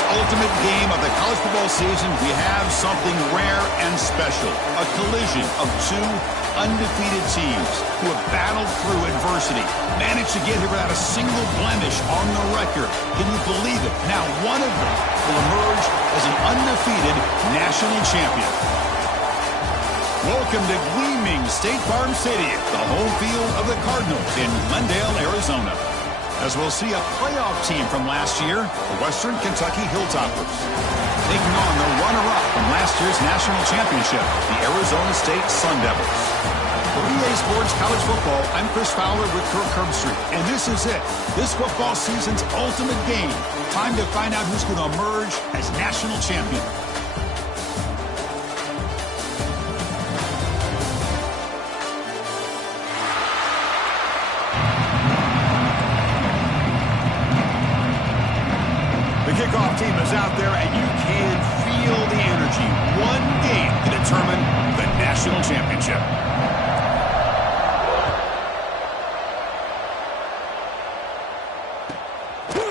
this ultimate game of the college football season, we have something rare and special. A collision of two undefeated teams who have battled through adversity, managed to get here without a single blemish on the record. Can you believe it? Now one of them will emerge as an undefeated national champion. Welcome to gleaming State Farm Stadium, the home field of the Cardinals in Glendale, Arizona, as we'll see a playoff team from last year, the Western Kentucky Hilltoppers, taking on the runner-up from last year's national championship, the Arizona State Sun Devils. For EA Sports College Football, I'm Chris Fowler with Kirk Herbstreit, and this is it. This football season's ultimate game. Time to find out who's going to emerge as national champion. The kickoff team is out there, and you can feel the energy. One game to determine the national championship.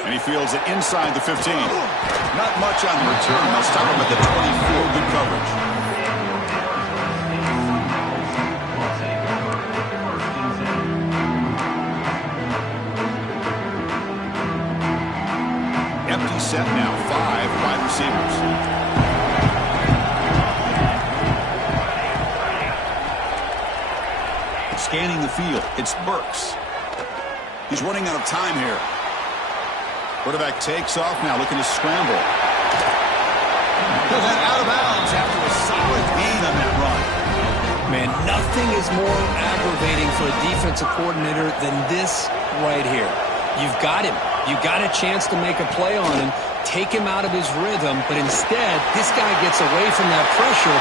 And he fields it inside the 15. Not much on the return. They'll stop him at the 24. Good coverage. Empty set now, 5 wide receivers. Scanning the field, it's Burks. He's running out of time here. Quarterback takes off now, looking to scramble. He'll head out of bounds after a solid gain on that run. Man, nothing is more aggravating for a defensive coordinator than this right here. You've got him. You got a chance to make a play on him, take him out of his rhythm, but instead, this guy gets away from that pressure.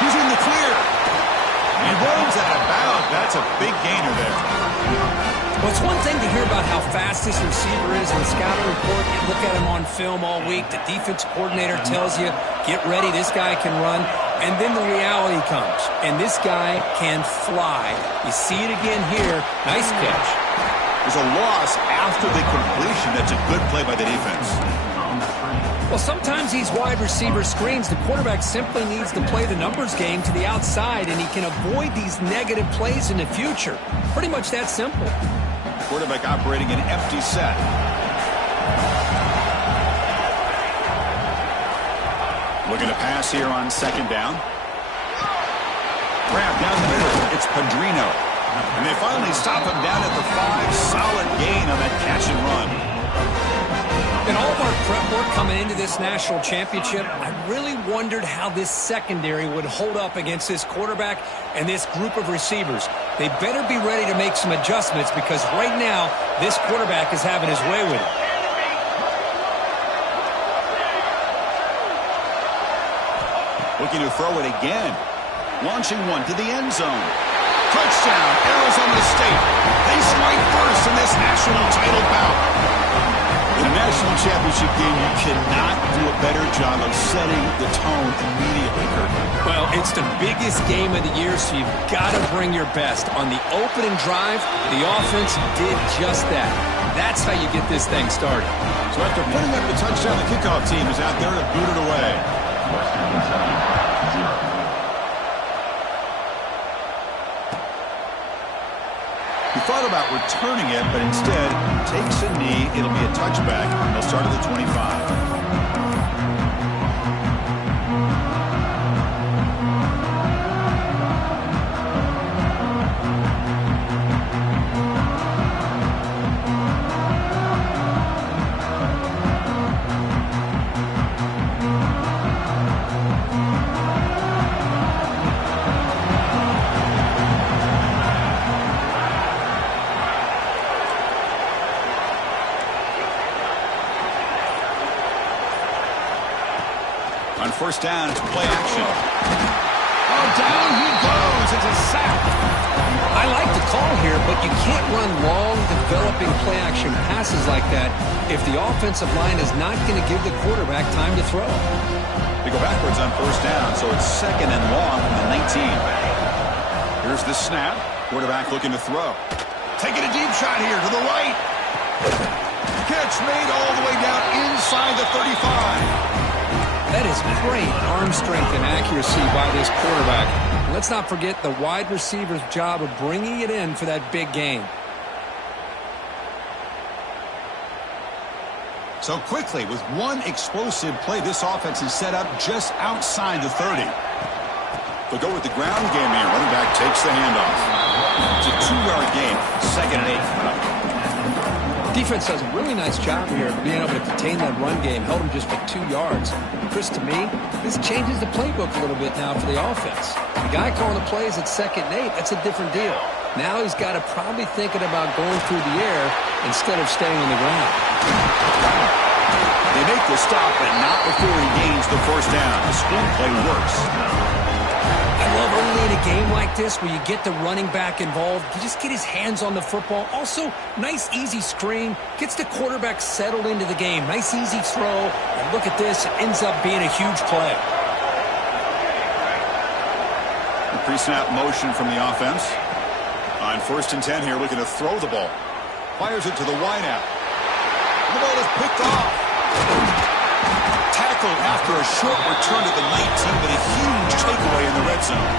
He's in the clear. He runs out of bounds. That's a big gainer there. Well, it's one thing to hear about how fast this receiver is in the scouting report. You look at him on film all week. The defense coordinator tells you, get ready, this guy can run. And then the reality comes, and this guy can fly. You see it again here. Nice catch. There's a loss after the completion. That's a good play by the defense. Well, sometimes these wide receiver screens, the quarterback simply needs to play the numbers game to the outside, and he can avoid these negative plays in the future. Pretty much that simple. Quarterback operating an empty set. Looking to pass here on second down. Grab down the middle. It's Padrino. And they finally stop him down at the 5. Solid gain on that catch and run. In all of our prep work coming into this national championship, I really wondered how this secondary would hold up against this quarterback and this group of receivers. They better be ready to make some adjustments because right now, this quarterback is having his way with it. Looking to throw it again. Launching one to the end zone. Touchdown, Arizona State. They strike first in this national title bout. In a national championship game, you cannot do a better job of setting the tone immediately, Kurt. Well, it's the biggest game of the year, so you've got to bring your best. On the opening drive, the offense did just that. That's how you get this thing started. So after putting up the touchdown, the kickoff team is out there to boot it away. He thought about returning it, but instead takes a knee. It'll be a touchback. They'll start at the 25. On first down, it's play action. Oh, down he goes. It's a sack. I like the call here, but you can't run long, developing play-action passes like that if the offensive line is not going to give the quarterback time to throw. They go backwards on first down, so it's second and long from the 19. Here's the snap. Quarterback looking to throw. Taking a deep shot here to the right. Catch made all the way down inside inside the 35. That is great arm strength and accuracy by this quarterback. Let's not forget the wide receiver's job of bringing it in for that big game. So quickly, with one explosive play, this offense is set up just outside the 30. They'll go with the ground game here. Running back takes the handoff. It's a 2-yard game. 2nd and 8 coming up. Defense does a really nice job here of being able to contain that run game. Held him just for 2 yards. Chris, to me, this changes the playbook a little bit now for the offense. The guy calling the plays at 2nd and 8, that's a different deal. Now he's got to probably thinking about going through the air instead of staying on the ground. They make the stop, but not before he gains the first down. The screen play works. I love early in a game like this where you get the running back involved. You just get his hands on the football. Also, nice, easy screen. Gets the quarterback settled into the game. Nice, easy throw. And look at this. It ends up being a huge play. The pre-snap motion from the offense. On 1st and 10 here, looking to throw the ball. Fires it to the wideout. The ball is picked off. Tackled after a short return to the 19, but a huge takeaway in the red zone.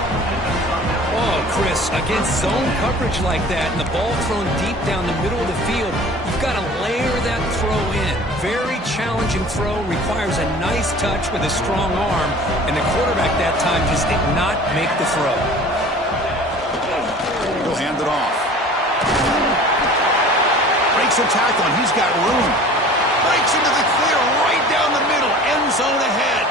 Oh, Chris, against zone coverage like that and the ball thrown deep down the middle of the field, you've got to layer that throw in. Very challenging throw, requires a nice touch with a strong arm, and the quarterback that time just did not make the throw. He'll hand it off. Breaks a tackle, and he's got room. Breaks into the clear right down the middle. End zone ahead.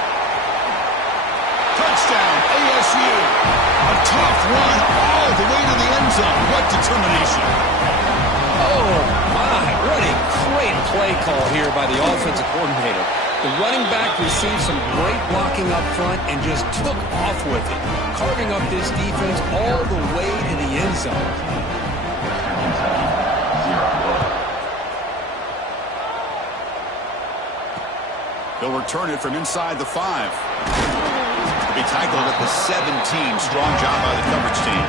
Touchdown, ASU. A tough run all the way to the end zone. What determination. Oh, my. What a great play call here by the offensive coordinator. The running back received some great blocking up front and just took off with it, carving up this defense all the way to the end zone. He'll return it from inside the 5. He'll be tackled at the 17. Strong job by the coverage team.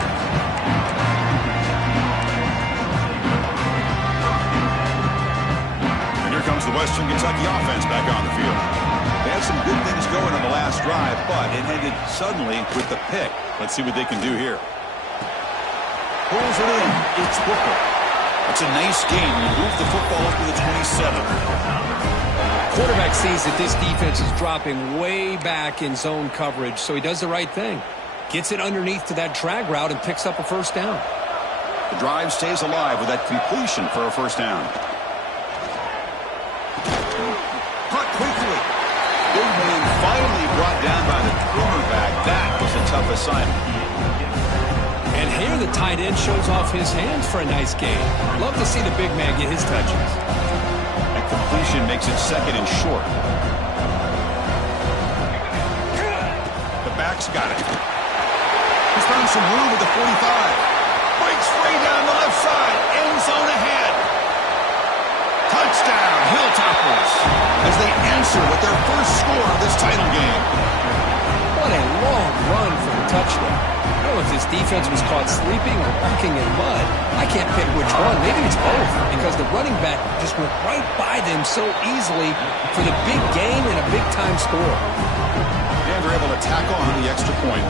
And here comes the Western Kentucky offense back on the field. They had some good things going on the last drive, but it ended suddenly with the pick. Let's see what they can do here. Pulls it in. It's Booker. It's a nice game. You move the football up to the 27. Quarterback sees that this defense is dropping way back in zone coverage, so he does the right thing. Gets it underneath to that drag route and picks up a first down. The drive stays alive with that completion for a first down. Caught quickly. Big man finally brought down by the cornerback. That was a tough assignment. And here the tight end shows off his hands for a nice gain. Love to see the big man get his touches. That completion makes it 2nd and short. The back's got it. He's found some room with the 45. Breaks free down the left side. End zone ahead. Touchdown, Hilltoppers, as they answer with their first score of this title game. What a long run for the touchdown. I don't know if this defense was caught sleeping or walking in mud. I can't pick which one. Maybe it's both, because the running back just went right by them so easily for the big game and a big-time score. And they're able to tackle on the extra point.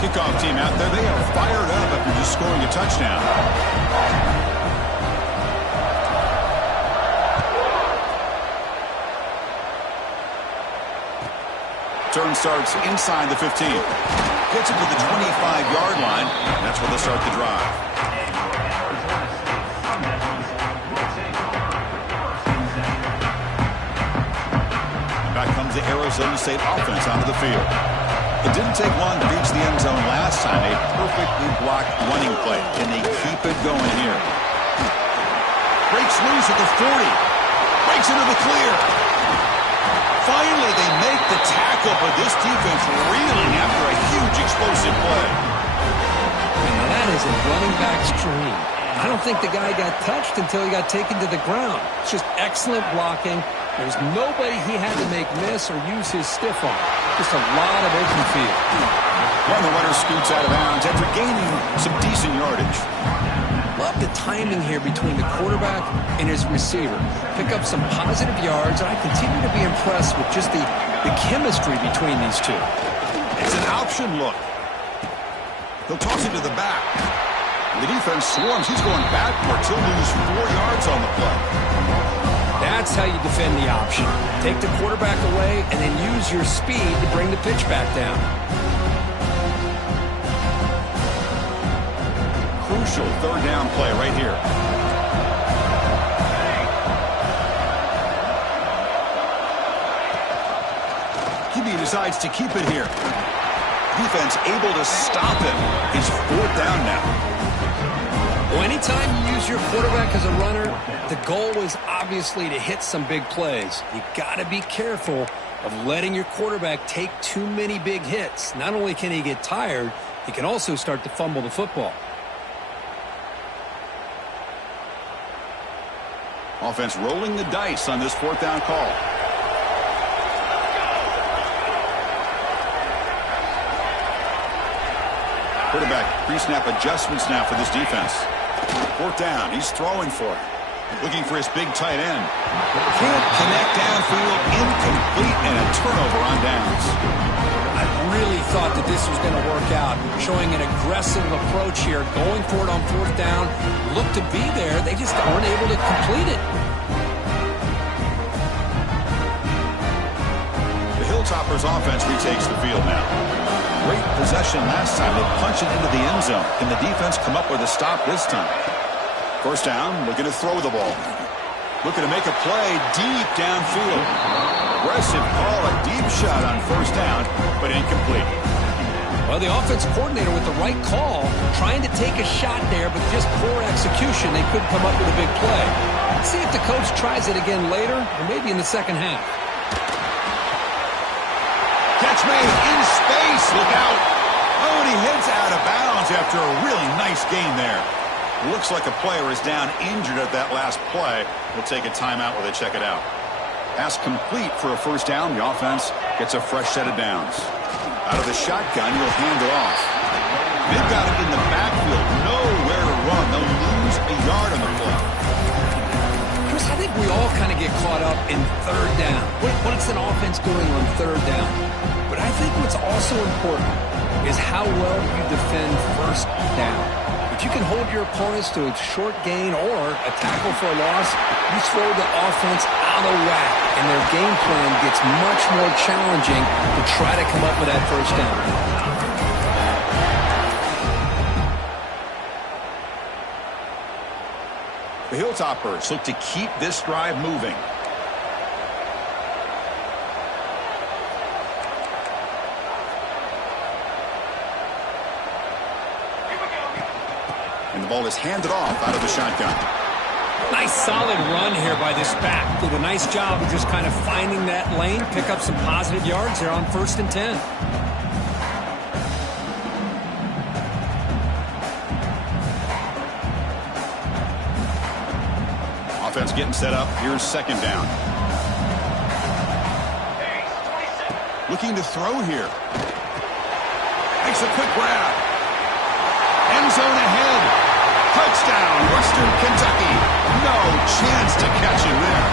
Kickoff team out there, they are fired up after just scoring a touchdown. Turn starts inside the 15. Gets it to the 25-yard line. That's where they'll start the drive. And back comes the Arizona State offense onto the field. It didn't take long to reach the end zone last time. A perfectly blocked running play. Can they keep it going here? Breaks loose at the 40. Breaks into the clear. Finally, they make the tackle, but this defense reeling after a huge explosive play. And that is a running back's dream. I don't think the guy got touched until he got taken to the ground. It's just excellent blocking. There's nobody he had to make miss or use his stiff arm. Just a lot of open field. Well, the runner scoots out of bounds after gaining some decent yardage. Love the timing here between the quarterback and his receiver. Pick up some positive yards, and I continue to be impressed with just the chemistry between these two. It's an option look. He'll toss it to the back. The defense swarms. He's going backwards. He'll lose 4 yards on the play. That's how you defend the option. Take the quarterback away and then use your speed to bring the pitch back down. Crucial third down play right here. QB decides to keep it here. Defense able to stop him. It's 4th down now. Well, anytime you use your quarterback as a runner, the goal is obviously to hit some big plays. You got to be careful of letting your quarterback take too many big hits. Not only can he get tired, he can also start to fumble the football. Offense rolling the dice on this 4th down call. Quarterback pre-snap adjustments now for this defense. 4th down. He's throwing for it. Looking for his big tight end. Can't connect downfield. Incomplete, and a turnover on downs. I really thought that this was going to work out. Showing an aggressive approach here. Going for it on 4th down. Looked to be there. They just weren't able to complete it. The Hilltoppers offense retakes the field now. Great possession last time. They punch it into the end zone. Can the defense come up with a stop this time? 1st down, looking to throw the ball. Looking to make a play deep downfield. Aggressive call, a deep shot on 1st down, but incomplete. Well, the offense coordinator with the right call, trying to take a shot there, but just poor execution. They couldn't come up with a big play. Let's see if the coach tries it again later, or maybe in the second half. Catch made in space. Look out. Oh, and he heads out of bounds after a really nice gain there. Looks like a player is down injured at that last play. We'll take a timeout while they check it out. Pass complete for a 1st down. The offense gets a fresh set of downs. Out of the shotgun, he'll hand it off. They've got him in the backfield. Nowhere to run. They'll lose a yard on the play. Chris, I think we all kind of get caught up in 3rd down. What's an offense doing on 3rd down? But I think what's also important is how well you defend 1st down. If you can hold your opponents to a short gain or a tackle for a loss, you throw the offense out of whack, and their game plan gets much more challenging to try to come up with that 1st down. The Hilltoppers look to keep this drive moving. And the ball is handed off out of the shotgun. Nice solid run here by this back. Did a nice job of just kind of finding that lane, pick up some positive yards there on 1st and 10. Offense getting set up. Here's 2nd down. Looking to throw here. Makes a quick grab. End zone ahead. Touchdown, Western Kentucky. No chance to catch him there.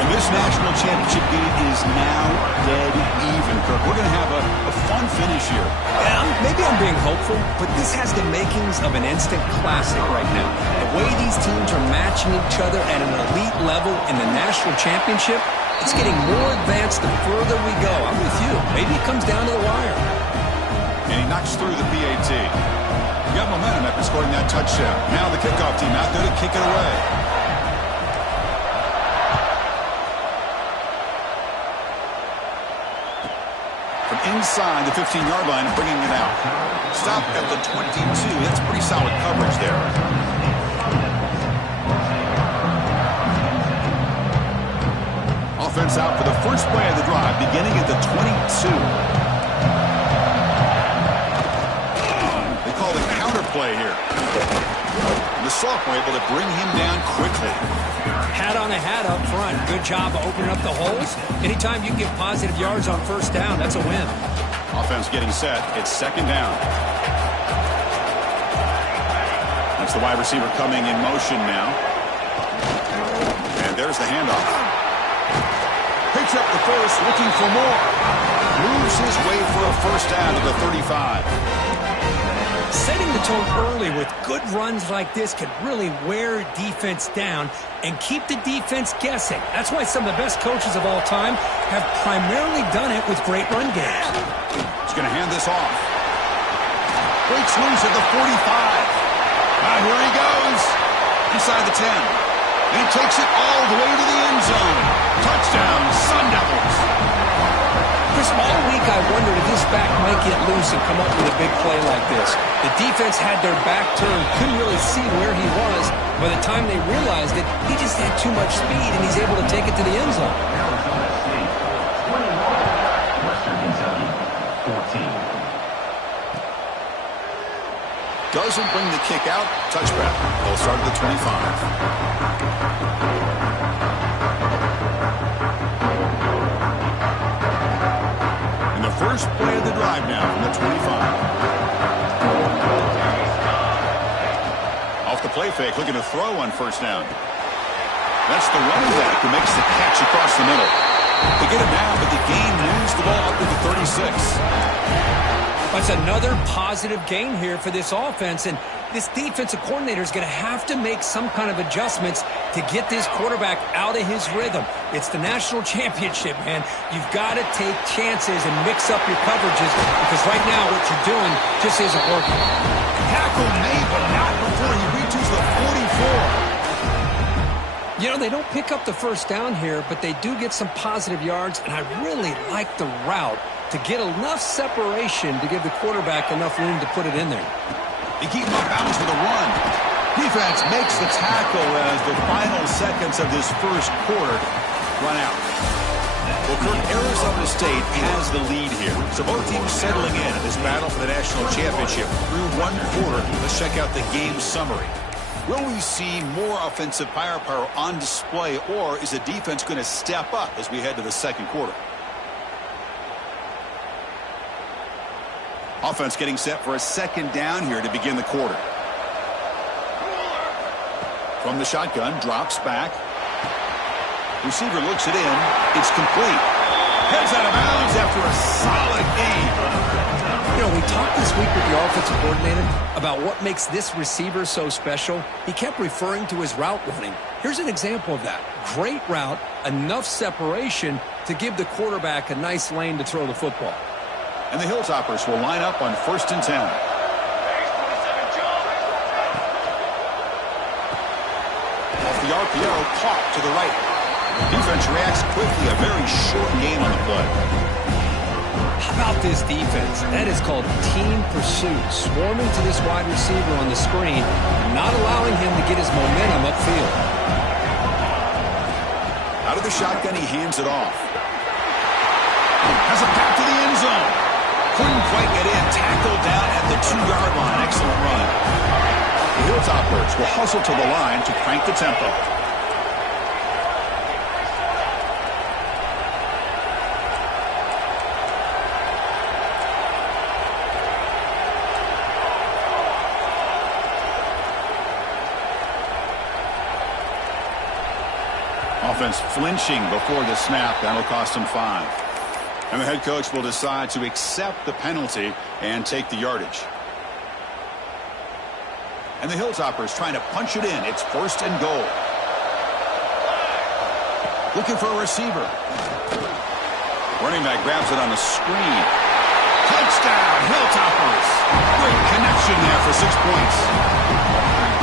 And this national championship game is now dead even, Kirk. We're going to have a fun finish here. Yeah, maybe I'm being hopeful, but this has the makings of an instant classic right now. The way these teams are matching each other at an elite level in the national championship, it's getting more advanced the further we go. I'm with you. Maybe it comes down to the wire. And he knocks through the PAT. He got momentum after scoring that touchdown. Now the kickoff team out there to kick it away. From inside the 15-yard line, bringing it out. Stop at the 22. That's pretty solid coverage there. Offense out for the first play of the drive, beginning at the 22. Play here. And the sophomore able to bring him down quickly. Hat on a hat up front. Good job of opening up the holes. Anytime you can get positive yards on 1st down, that's a win. Offense getting set. It's 2nd down. That's the wide receiver coming in motion now. And there's the handoff. Picks up the first, looking for more. Moves his way for a first down to the 35. Setting the tone early with good runs like this can really wear defense down and keep the defense guessing. That's why some of the best coaches of all time have primarily done it with great run games. He's going to hand this off. Breaks loose at the 45. Here he goes. Inside the 10. And he takes it all the way to the end zone. Touchdown, Sun Devils. Chris, all week I wondered if this back might get loose and come up with a big play like this. The defense had their back turned, couldn't really see where he was. By the time they realized it, he just had too much speed, and he's able to take it to the end zone. Western Kentucky, 14. Doesn't bring the kick out. Touchback. They'll start at the 25. First play of the drive now from the 25. Off the play fake, looking to throw on first down. That's the running back who makes the catch across the middle. They get it now, but the game moves the ball up to the 36. That's another positive gain here for this offense, and this defensive coordinator is going to have to make some kind of adjustments to get this quarterback out of his rhythm. It's the national championship, man. You've got to take chances and mix up your coverages because right now what you're doing just isn't working. Tackle made, but not before he reaches the 44. You know, they don't pick up the first down here, but they do get some positive yards, and I really like the route to get enough separation to give the quarterback enough room to put it in there. They keep him off balance with a run. Defense makes the tackle as the final seconds of this first quarter run out. Well, Kirk, Arizona State has the lead here. So both teams settling in this battle for the national championship through one quarter. Let's check out the game summary. Will we see more offensive firepower on display, or is the defense going to step up as we head to the second quarter? Offense getting set for a second down here to begin the quarter. From the shotgun, drops back. Receiver looks it in. It's complete. Heads out of bounds after a solid game. You know, we talked this week with the offensive coordinator about what makes this receiver so special. He kept referring to his route running. Here's an example of that. Great route, enough separation to give the quarterback a nice lane to throw the football. And the Hilltoppers will line up on 1st and 10. Off the RPO, caught to the right. Defense reacts quickly. A very short game on the play. How about this defense? That is called team pursuit. Swarming to this wide receiver on the screen, not allowing him to get his momentum upfield. Out of the shotgun, he hands it off. Has a path to the end zone. Couldn't quite get in. Tackled down at the 2-yard line. Excellent run. The Hilltoppers will hustle to the line to crank the tempo. Offense flinching before the snap. That'll cost him 5. And the head coach will decide to accept the penalty and take the yardage. And the Hilltoppers trying to punch it in. It's 1st and goal. Looking for a receiver. Running back grabs it on the screen. Touchdown, Hilltoppers. Great connection there for 6 points.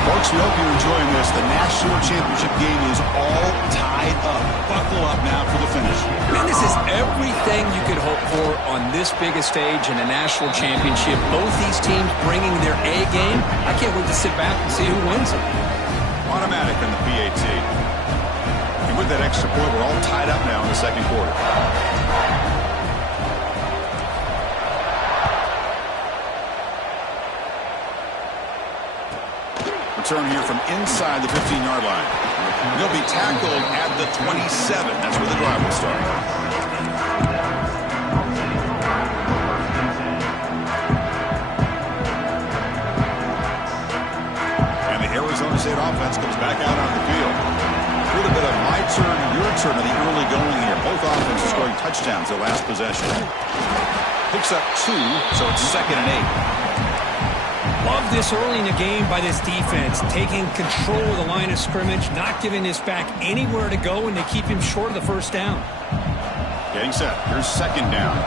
Folks, we hope you're enjoying this. The national championship game is all tied up. Buckle up now for the finish. Man, this is everything you could hope for on this biggest stage in a national championship. Both these teams bringing their A game. I can't wait to sit back and see who wins it. Automatic on the PAT. And with that extra point, we're all tied up now in the second quarter. Return here from inside the 15-yard line. He'll be tackled at the 27. That's where the drive will start. And State offense comes back out on the field. A little bit of my turn, your turn in the early going here. Both offenses scoring touchdowns their last possession. Picks up 2, so it's 2nd and 8. Love this early in the game by this defense, taking control of the line of scrimmage, not giving this back anywhere to go, and they keep him short of the first down. Getting set. Here's 2nd down.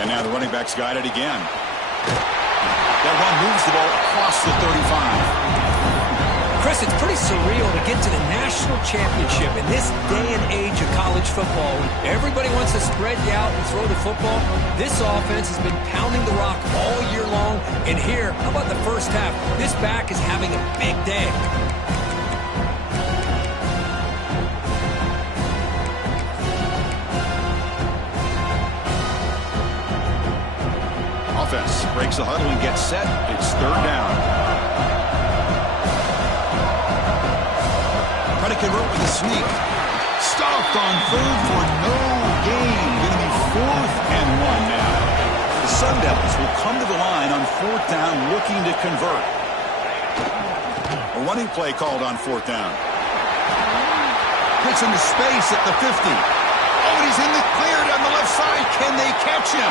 And now the running back's got it again. That run moves the ball across the 35. Chris, it's pretty surreal to get to the national championship in this day and age of college football. When everybody wants to spread you out and throw the football, this offense has been pounding the rock all year long. And here, how about the first half? This back is having a big day. Offense breaks the huddle and gets set. It's 3rd down. Try to convert with a sneak. Stopped on 3rd for no gain. Going to be 4th and 1 now. The Sun Devils will come to the line on 4th down looking to convert. A running play called on 4th down. Gets into space at the 50. Oh, and he's in the clear down the left side. Can they catch him?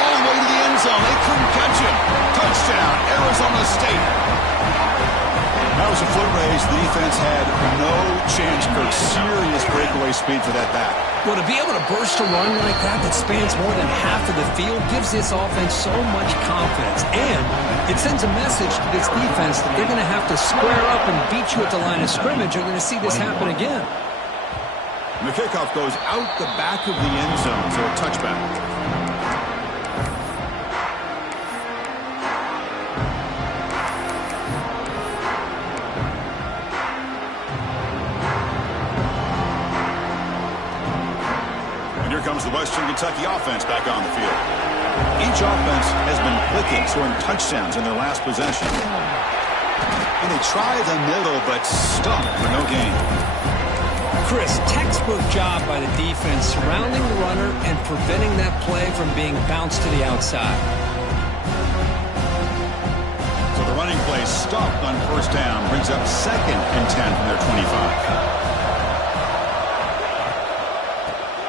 All the way to the end zone. They couldn't catch him. Touchdown, Arizona State. That was a foot race. The defense had no chance. Kirk, serious breakaway speed for that back. Well, to be able to burst a run like that spans more than half of the field gives this offense so much confidence. And it sends a message to this defense that they're going to have to square up and beat you at the line of scrimmage. You're going to see this happen again. And the kickoff goes out the back of the end zone, so a touchback. Comes the Western Kentucky offense back on the field. Each offense has been clicking, scoring touchdowns in their last possession. And they try the middle, but stuck for no gain. Chris, textbook job by the defense surrounding the runner and preventing that play from being bounced to the outside. So the running play stopped on 1st down, brings up 2nd and 10 from their 25.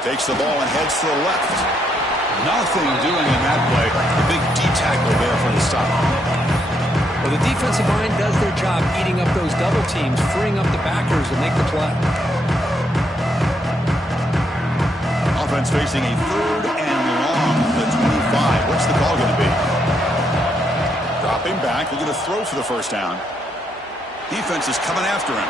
Takes the ball and heads to the left. Nothing doing in that play. The big D tackle there for the stop. Well, the defensive line does their job eating up those double teams, freeing up the backers to make the play. Offense facing a 3rd and long from the 25. What's the call going to be? Dropping back. Looking to throw for the 1st down. Defense is coming after him.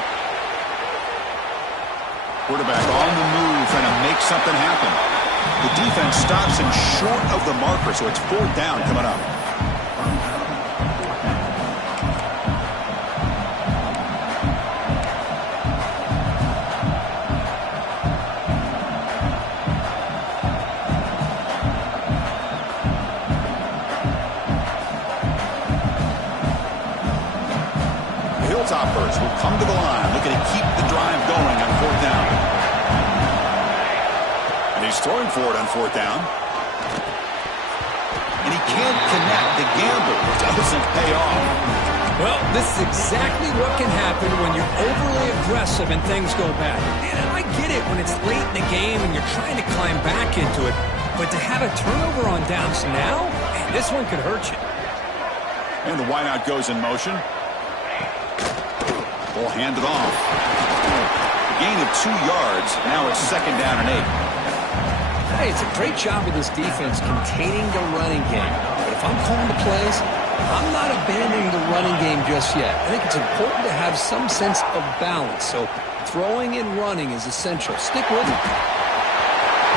Quarterback on the move, trying to make something happen. The defense stops him short of the marker, so it's 4th down coming up. The Hilltoppers will come to the line, looking to keep the drive going on 4th down. And he's throwing for it on 4th down. And he can't connect. The gamble doesn't pay off. Well, this is exactly what can happen when you're overly aggressive and things go bad. And I get it when it's late in the game and you're trying to climb back into it. But to have a turnover on downs now, man, this one could hurt you. And the wideout goes in motion. Ball handed off. A gain of 2 yards. Now it's 2nd down and 8. Hey, it's a great job of this defense containing the running game. But if I'm calling the plays, I'm not abandoning the running game just yet. I think it's important to have some sense of balance. So throwing and running is essential. Stick with it.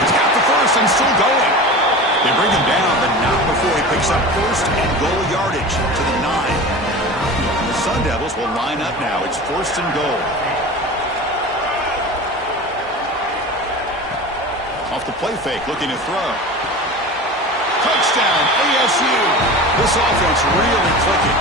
He's got the 1st and still going. They bring him down, but not before he picks up 1st and goal yardage to the 9. The Sun Devils will line up now. It's 1st and goal. Off the play fake, looking to throw. Touchdown, ASU. This offense really clicking.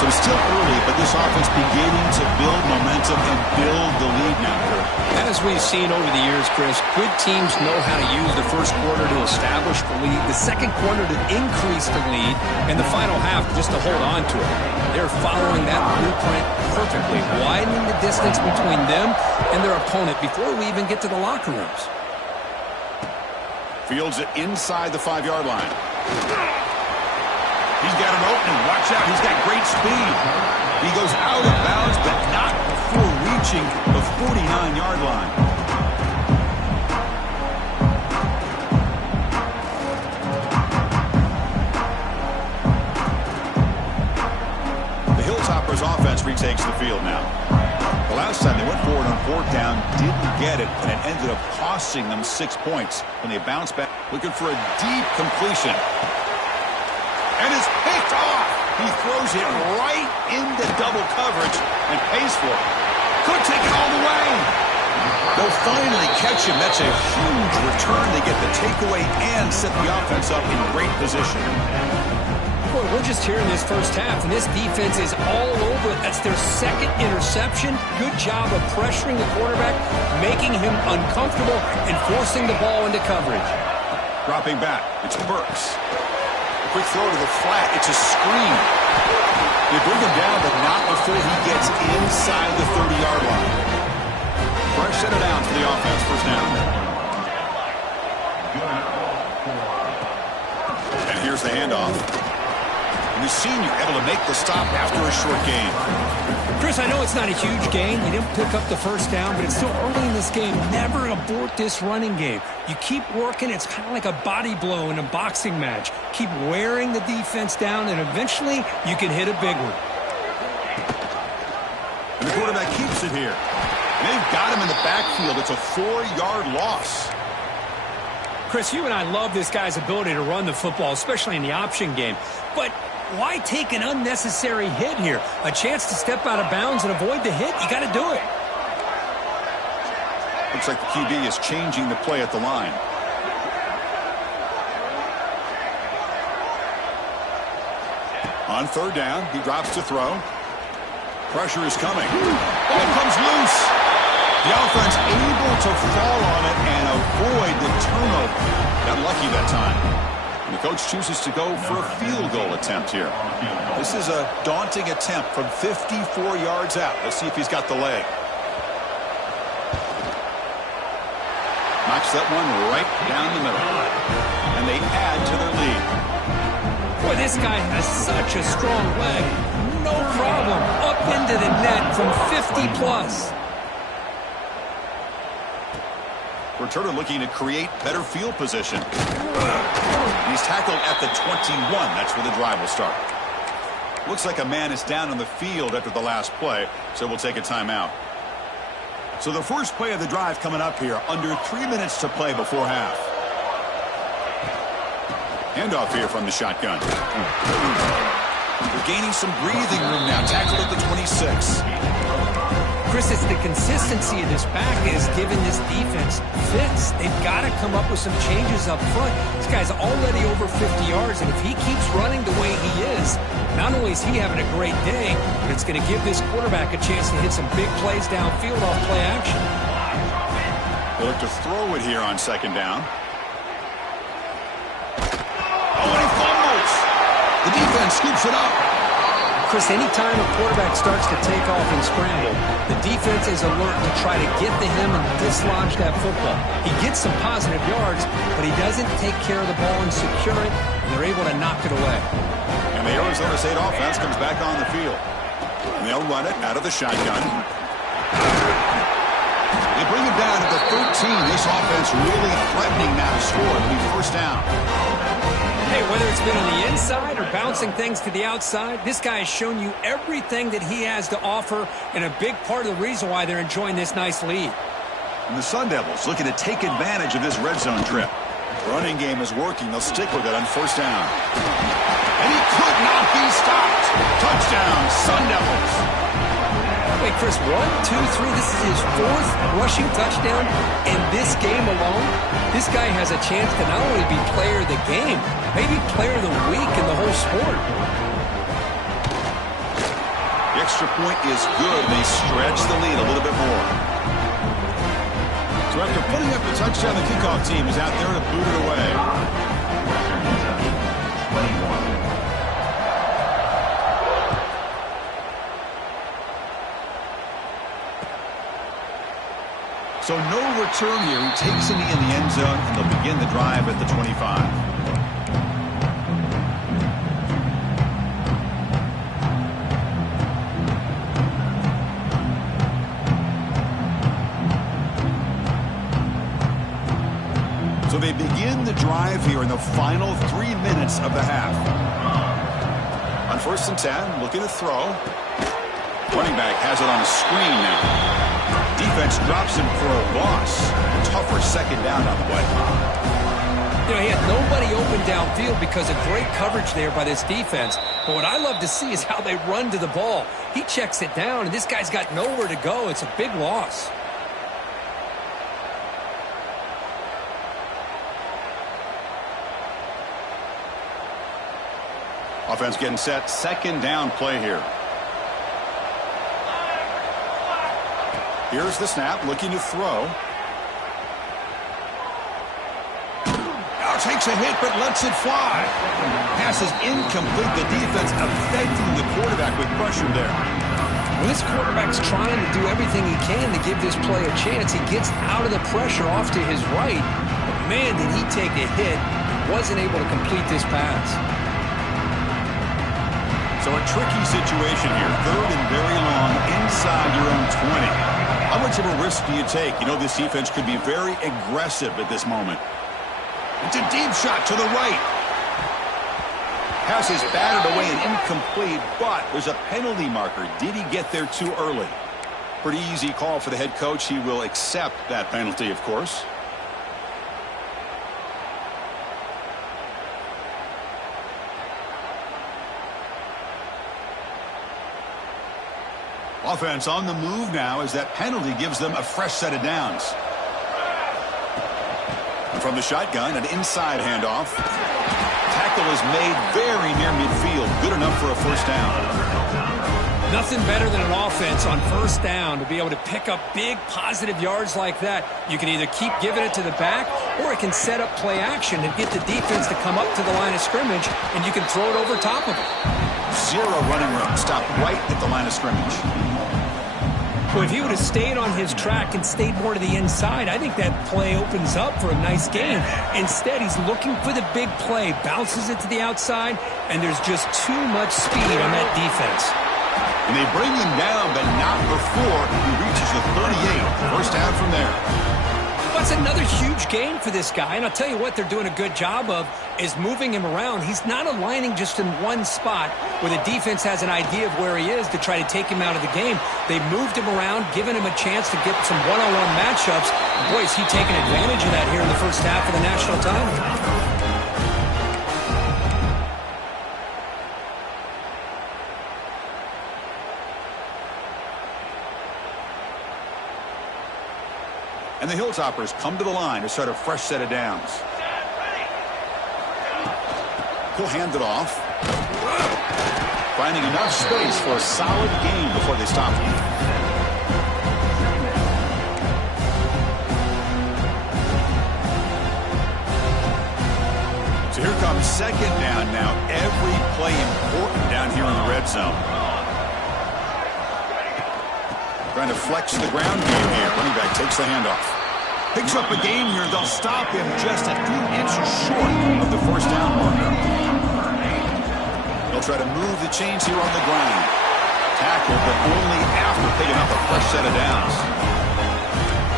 So it's still early, but this offense beginning to build momentum and build the lead now, Kurt. As we've seen over the years, Chris, good teams know how to use the first quarter to establish the lead, the second quarter to increase the lead, and the final half just to hold on to it. They're following that blueprint perfectly, widening the distance between them and their opponent before we even get to the locker rooms. Fields it inside the 5-yard line. He's got an opening. Watch out. He's got great speed. He goes out of bounds, but not before reaching the 49-yard line. The Hilltoppers offense retakes the field now. The last time they went forward on 4th down, didn't get it, and it ended up costing them 6 points. When they bounce back, looking for a deep completion. And it's picked off. He throws it right into double coverage and pays for it. Could take it all the way. They'll finally catch him. That's a huge return. They get the takeaway and set the offense up in great position. Boy, we're just here in this first half, and this defense is all over it. That's their second interception. Good job of pressuring the quarterback, making him uncomfortable, and forcing the ball into coverage. Dropping back, it's Burks. A quick throw to the flat. It's a screen. They bring him down, but not before he gets inside the 30-yard line. Fresh set it down for the offense. First down. And here's the handoff. And the senior able to make the stop after a short gain. Chris, I know it's not a huge gain. You didn't pick up the first down, but it's still early in this game. Never abort this running game. You keep working. It's kind of like a body blow in a boxing match. Keep wearing the defense down, and eventually you can hit a big one. And the quarterback keeps it here. They've got him in the backfield. It's a 4-yard loss. Chris, you and I love this guy's ability to run the football, especially in the option game. But why take an unnecessary hit here? A chance to step out of bounds and avoid the hit? You got to do it. Looks like the QB is changing the play at the line. On 3rd down, he drops to throw. Pressure is coming. Ball comes loose. The offense able to fall on it and avoid the turnover. Got lucky that time. And the coach chooses to go for a field goal attempt here. This is a daunting attempt from 54 yards out. Let's see if he's got the leg. Knocks that one right down the middle. And they add to their lead. Boy, this guy has such a strong leg. No problem. Up into the net from 50+. Returner looking to create better field position. He's tackled at the 21. That's where the drive will start. Looks like a man is down on the field after the last play, so we'll take a timeout. So the first play of the drive coming up here, under 3 minutes to play before half. Handoff here from the shotgun. They're gaining some breathing room now. Tackled at the 26. Chris, it's the consistency of this back that has given this defense fits. They've got to come up with some changes up front. This guy's already over 50 yards, and if he keeps running the way he is, not only is he having a great day, but it's going to give this quarterback a chance to hit some big plays downfield off play action. They look to throw it here on 2nd down. Oh, and he fumbles. The defense scoops it up. Chris, anytime a quarterback starts to take off and scramble, the defense is alert to try to get to him and dislodge that football. He gets some positive yards, but he doesn't take care of the ball and secure it, and they're able to knock it away. And the Arizona State offense comes back on the field. And they'll run it out of the shotgun. They bring it down to the 13. This offense really threatening now to score. It'll be 1st down. Hey, whether it's been on the inside or bouncing things to the outside, this guy has shown you everything that he has to offer, and a big part of the reason why they're enjoying this nice lead. And the Sun Devils looking to take advantage of this red zone trip. Running game is working. They'll stick with it on 1st down. And he could not be stopped. Touchdown, Sun Devils. Wait, Chris, 1, 2, 3. This is his 4th rushing touchdown in this game alone. This guy has a chance to not only be player of the game, maybe player of the week in the whole sport. The extra point is good. They stretch the lead a little bit more. So after putting up the touchdown, the kickoff team is out there to boot it away. Western Kentucky, 21. So no return here. He takes it in the end zone, and they'll begin the drive at the 25. So they begin the drive here in the final 3 minutes of the half. On 1st and 10, looking to throw. Running back has it on a screen now. Defense drops him for a loss. A tougher second down on the way. You know, he had nobody open downfield because of great coverage there by this defense. But what I love to see is how they run to the ball. He checks it down, and this guy's got nowhere to go. It's a big loss. Offense getting set. Second down play here. Here's the snap, looking to throw. Now takes a hit, but lets it fly. Pass is incomplete. The defense affecting the quarterback with pressure there. Well, this quarterback's trying to do everything he can to give this play a chance. He gets out of the pressure off to his right. But man, did he take a hit. Wasn't able to complete this pass. So a tricky situation here. 3rd and very long inside your own 20. How much of a risk do you take? You know, this defense could be very aggressive at this moment. It's a deep shot to the right. Pass is batted away and incomplete, but there's a penalty marker. Did he get there too early? Pretty easy call for the head coach. He will accept that penalty, of course. Offense on the move now as that penalty gives them a fresh set of downs. And from the shotgun, an inside handoff. Tackle is made very near midfield. Good enough for a first down. Nothing better than an offense on first down to be able to pick up big positive yards like that. You can either keep giving it to the back, or it can set up play action and get the defense to come up to the line of scrimmage, and you can throw it over top of it. Zero running room. Stop right at the line of scrimmage. Well, if he would have stayed on his track and stayed more to the inside, I think that play opens up for a nice gain. Instead, he's looking for the big play, bounces it to the outside, and there's just too much speed on that defense. And they bring him down, but not before he reaches the 38. First down from there. That's another huge gain for this guy, and I'll tell you what they're doing a good job of is moving him around. He's not aligning just in one spot where the defense has an idea of where he is to try to take him out of the game. They moved him around, given him a chance to get some one-on-one matchups. Boy, is he taking advantage of that here in the first half of the national title. And the Hilltoppers come to the line to start a fresh set of downs. He'll hand it off. Finding enough space for a solid gain before they stop him. So here comes second down now. Every play important down here in the red zone. Trying to flex the ground game here. Running back takes the handoff. Picks up a gain here. They'll stop him just a few inches short of the first down marker. They'll try to move the chains here on the ground. Tackle, but only after picking up a fresh set of downs.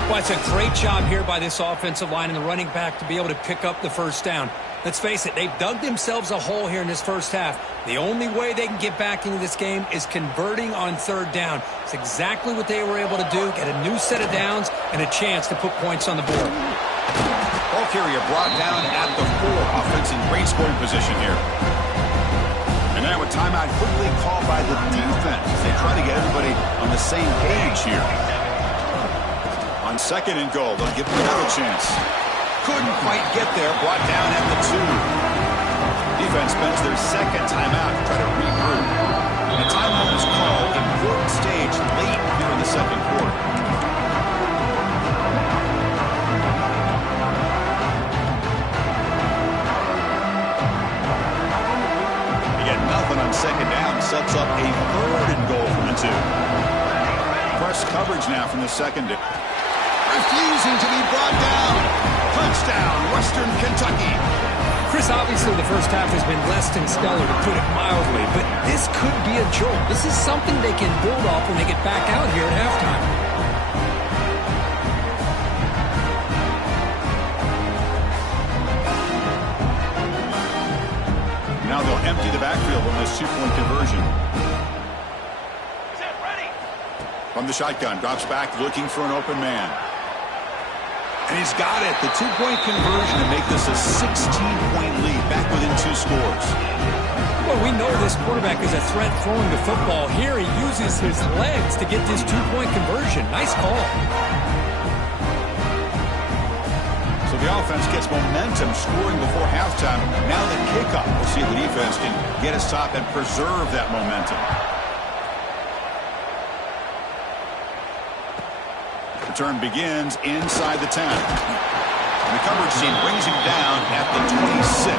Well, it's a great job here by this offensive line and the running back to be able to pick up the first down. Let's face it, they've dug themselves a hole here in this first half. The only way they can get back into this game is converting on third down. It's exactly what they were able to do, get a new set of downs and a chance to put points on the board. Ball carrier brought down at the 4. Offense in great scoring position here. And now a timeout quickly called by the defense. They try to get everybody on the same page here. On second and goal, they'll give them another chance. Couldn't quite get there, brought down at the 2. Defense spends their second timeout to try to regroup. And a timeout is called in 2. Press coverage now from the secondary. Refusing to be brought down. Touchdown, Western Kentucky. Chris, obviously the first half has been less than stellar, to put it mildly, but this could be a jolt. This is something they can build off when they get back out here at halftime. Now they'll empty the backfield on this two-point conversion. From the shotgun, drops back looking for an open man. And he's got it. The two-point conversion to make this a 16-point lead, back within 2 scores. Well, we know this quarterback is a threat throwing the football. Here he uses his legs to get this two-point conversion. Nice call. So the offense gets momentum, scoring before halftime. Now the kickoff. We'll see if the defense can get a stop and preserve that momentum. Return begins inside the 10. And the coverage team brings him down at the 26.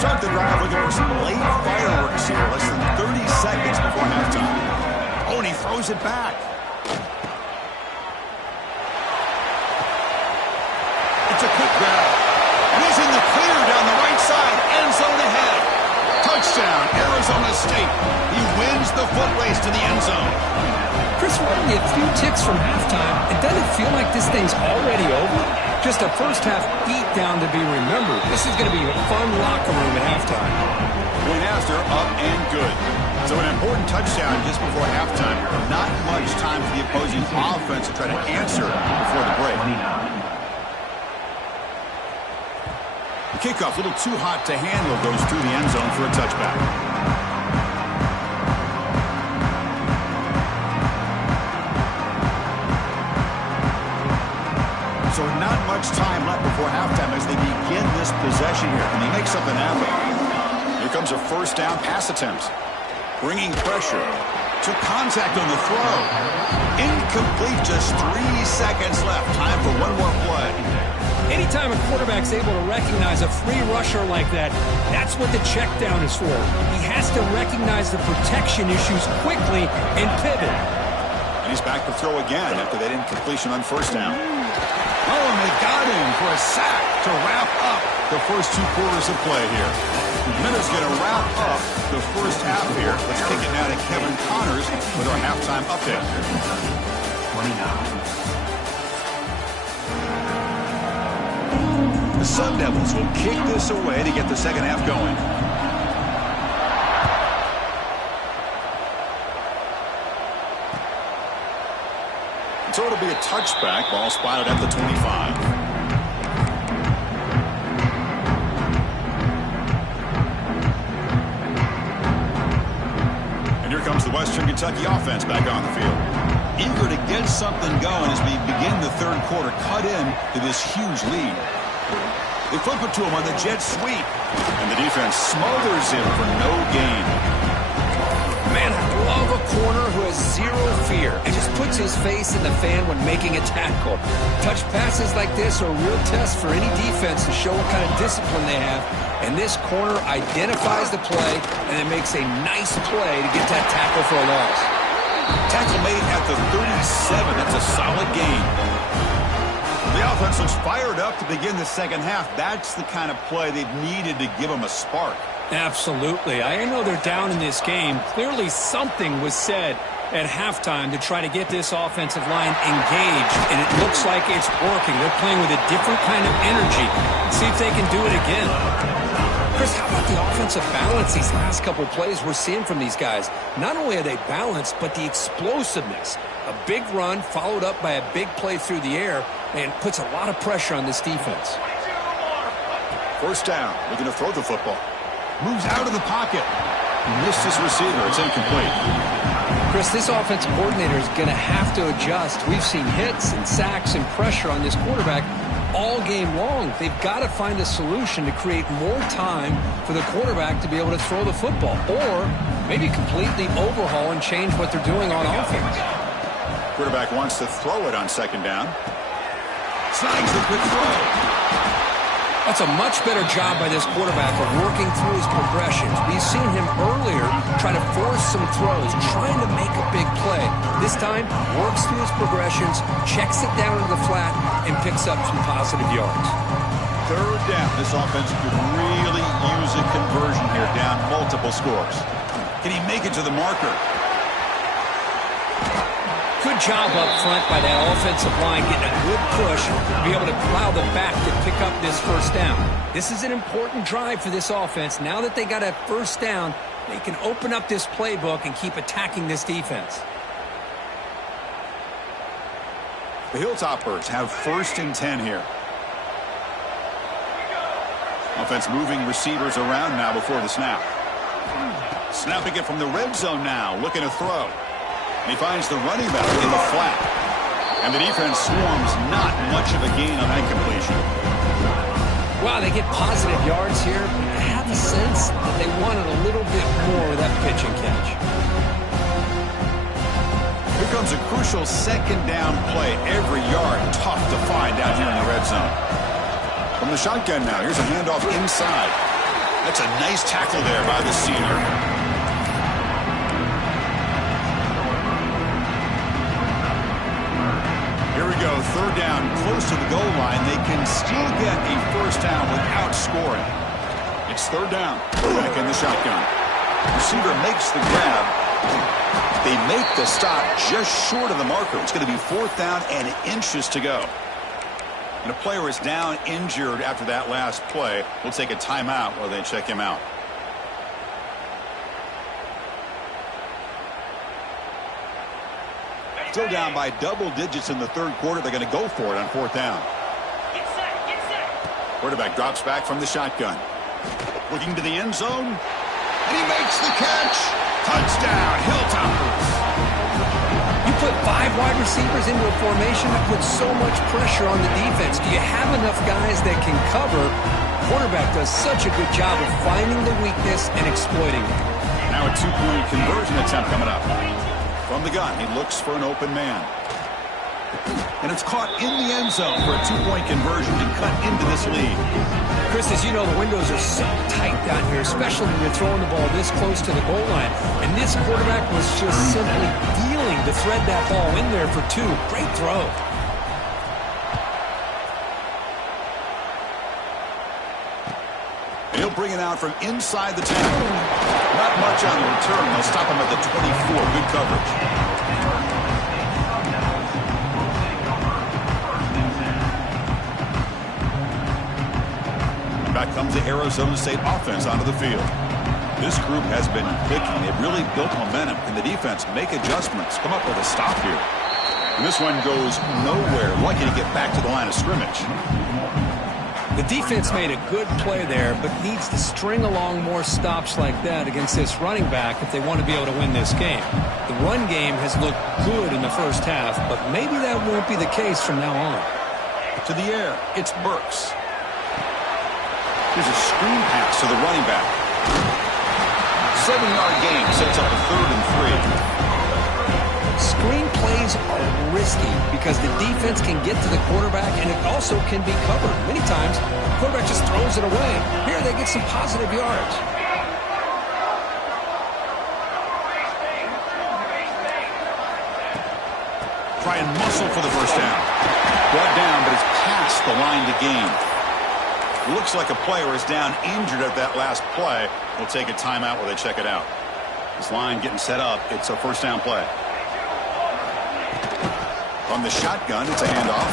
Start the drive looking for some late fireworks here. Less than 30 seconds before halftime. Oh, and he throws it back. It's a quick grab. And he's in the clear down the right side. End zone ahead. Touchdown, Arizona State. He wins the foot race to the end zone. Chris, we're only a few ticks from halftime. It doesn't feel like this thing's already over. Just a first-half beatdown to be remembered. This is going to be a fun locker room at halftime. Point after, up and good. So an important touchdown just before halftime. Not much time for the opposing offense to try to answer before the break. The kickoff, a little too hot to handle, goes through the end zone for a touchback. So not much time left before halftime as they begin this possession here. And they make something happen. Here comes a first down pass attempt. Bringing pressure. Took contact on the throw. Incomplete, just 3 seconds left. Time for one more play. Anytime a quarterback's able to recognize a free rusher like that, that's what the check down is for. He has to recognize the protection issues quickly and pivot. And he's back to throw again after that incompletion on first down. Oh, and they got him for a sack to wrap up the first 2 quarters of play here. Minutes going to wrap up the first half here. Let's kick it now to Kevin Connors with our halftime update. 29. The Sun Devils will kick this away to get the second half going. So it'll be a touchback. Ball spotted at the 25. And here comes the Western Kentucky offense back on the field. Eager to get something going as we begin the third quarter. Cut in to this huge lead. They flip it to him on the jet sweep. And the defense smothers him for no gain. Man, I love a corner who has zero fear and just puts his face in the fan when making a tackle. Touch passes like this are a real test for any defense to show what kind of discipline they have. And this corner identifies the play and then makes a nice play to get that tackle for a loss. Tackle made at the 37. That's a solid gain. The offense looks fired up to begin the second half. That's the kind of play they've needed to give them a spark. Absolutely. I know they're down in this game. Clearly something was said at halftime to try to get this offensive line engaged, and it looks like it's working. They're playing with a different kind of energy. Let's see if they can do it again. Chris, how about the offensive balance these last couple plays we're seeing from these guys? Not only are they balanced, but the explosiveness. A big run followed up by a big play through the air and puts a lot of pressure on this defense. First down. Looking to throw the football. Moves out of the pocket. Missed his receiver. It's incomplete. Chris, this offensive coordinator is going to have to adjust. We've seen hits and sacks and pressure on this quarterback, all game long. They've got to find a solution to create more time for the quarterback to be able to throw the football, or maybe completely overhaul and change what they're doing on offense. Quarterback wants to throw it on second down. Snags the quick throw. That's a much better job by this quarterback of working through his progressions. We've seen him earlier try to force some throws, trying to make a big play. This time, works through his progressions, checks it down into the flat, and picks up some positive yards. Third down. This offense could really use a conversion here, down multiple scores. Can he make it to the marker? Good job up front by that offensive line, getting a good push to be able to allow the back to pick up this first down. This is an important drive for this offense. Now that they got a first down, they can open up this playbook and keep attacking this defense. The Hilltoppers have 1st and 10 here. Offense moving receivers around now before the snap. Snapping it from the red zone now, looking to throw. And he finds the running back in the flat. And the defense swarms, not much of a gain on that completion. Wow, they get positive yards here. I have a sense that they wanted a little bit more of that pitch and catch. Here comes a crucial second down play. Every yard tough to find down here in the red zone. From the shotgun now, here's a handoff inside. That's a nice tackle there by the senior. Here we go, third down, close to the goal line. They can still get a first down without scoring. It's third down. Back in the shotgun. Receiver makes the grab. They make the stop just short of the marker. It's going to be 4th down and inches to go. And a player is down injured after that last play. We'll take a timeout while they check him out. Still down by double digits in the third quarter. They're going to go for it on 4th down. Get set, get set. Quarterback drops back from the shotgun. Looking to the end zone. And he makes the catch. Touchdown, Hilltoppers. You put 5 wide receivers into a formation that puts so much pressure on the defense. Do you have enough guys that can cover? Quarterback does such a good job of finding the weakness and exploiting it. Now a 2-point conversion attempt coming up. From the gun, he looks for an open man. And it's caught in the end zone for a 2-point conversion to cut into this lead. Chris, as you know, the windows are so tight down here, especially when you're throwing the ball this close to the goal line. And this quarterback was just simply dealing to thread that ball in there for 2. Great throw. And he'll bring it out from inside the 10. Not much on the return. They'll stop him at the 24. Good coverage. Back comes the Arizona State offense onto the field. This group has been clicking. They've really built momentum. Can the defense make adjustments? Come up with a stop here. And this one goes nowhere. Lucky to get back to the line of scrimmage. The defense made a good play there, but needs to string along more stops like that against this running back if they want to be able to win this game. The run game has looked good in the first half, but maybe that won't be the case from now on. To the air, it's Burks. Here's a screen pass to the running back. 7-yard gain sets up a 3rd and 3. Screen plays are risky because the defense can get to the quarterback and it also can be covered. Many times, the quarterback just throws it away. Here they get some positive yards. Try and muscle for the first down. Brought down, but it's past the line to gain. Looks like a player is down injured at that last play. We'll take a timeout while they check it out. This line getting set up. It's a first down play. On the shotgun, it's a handoff.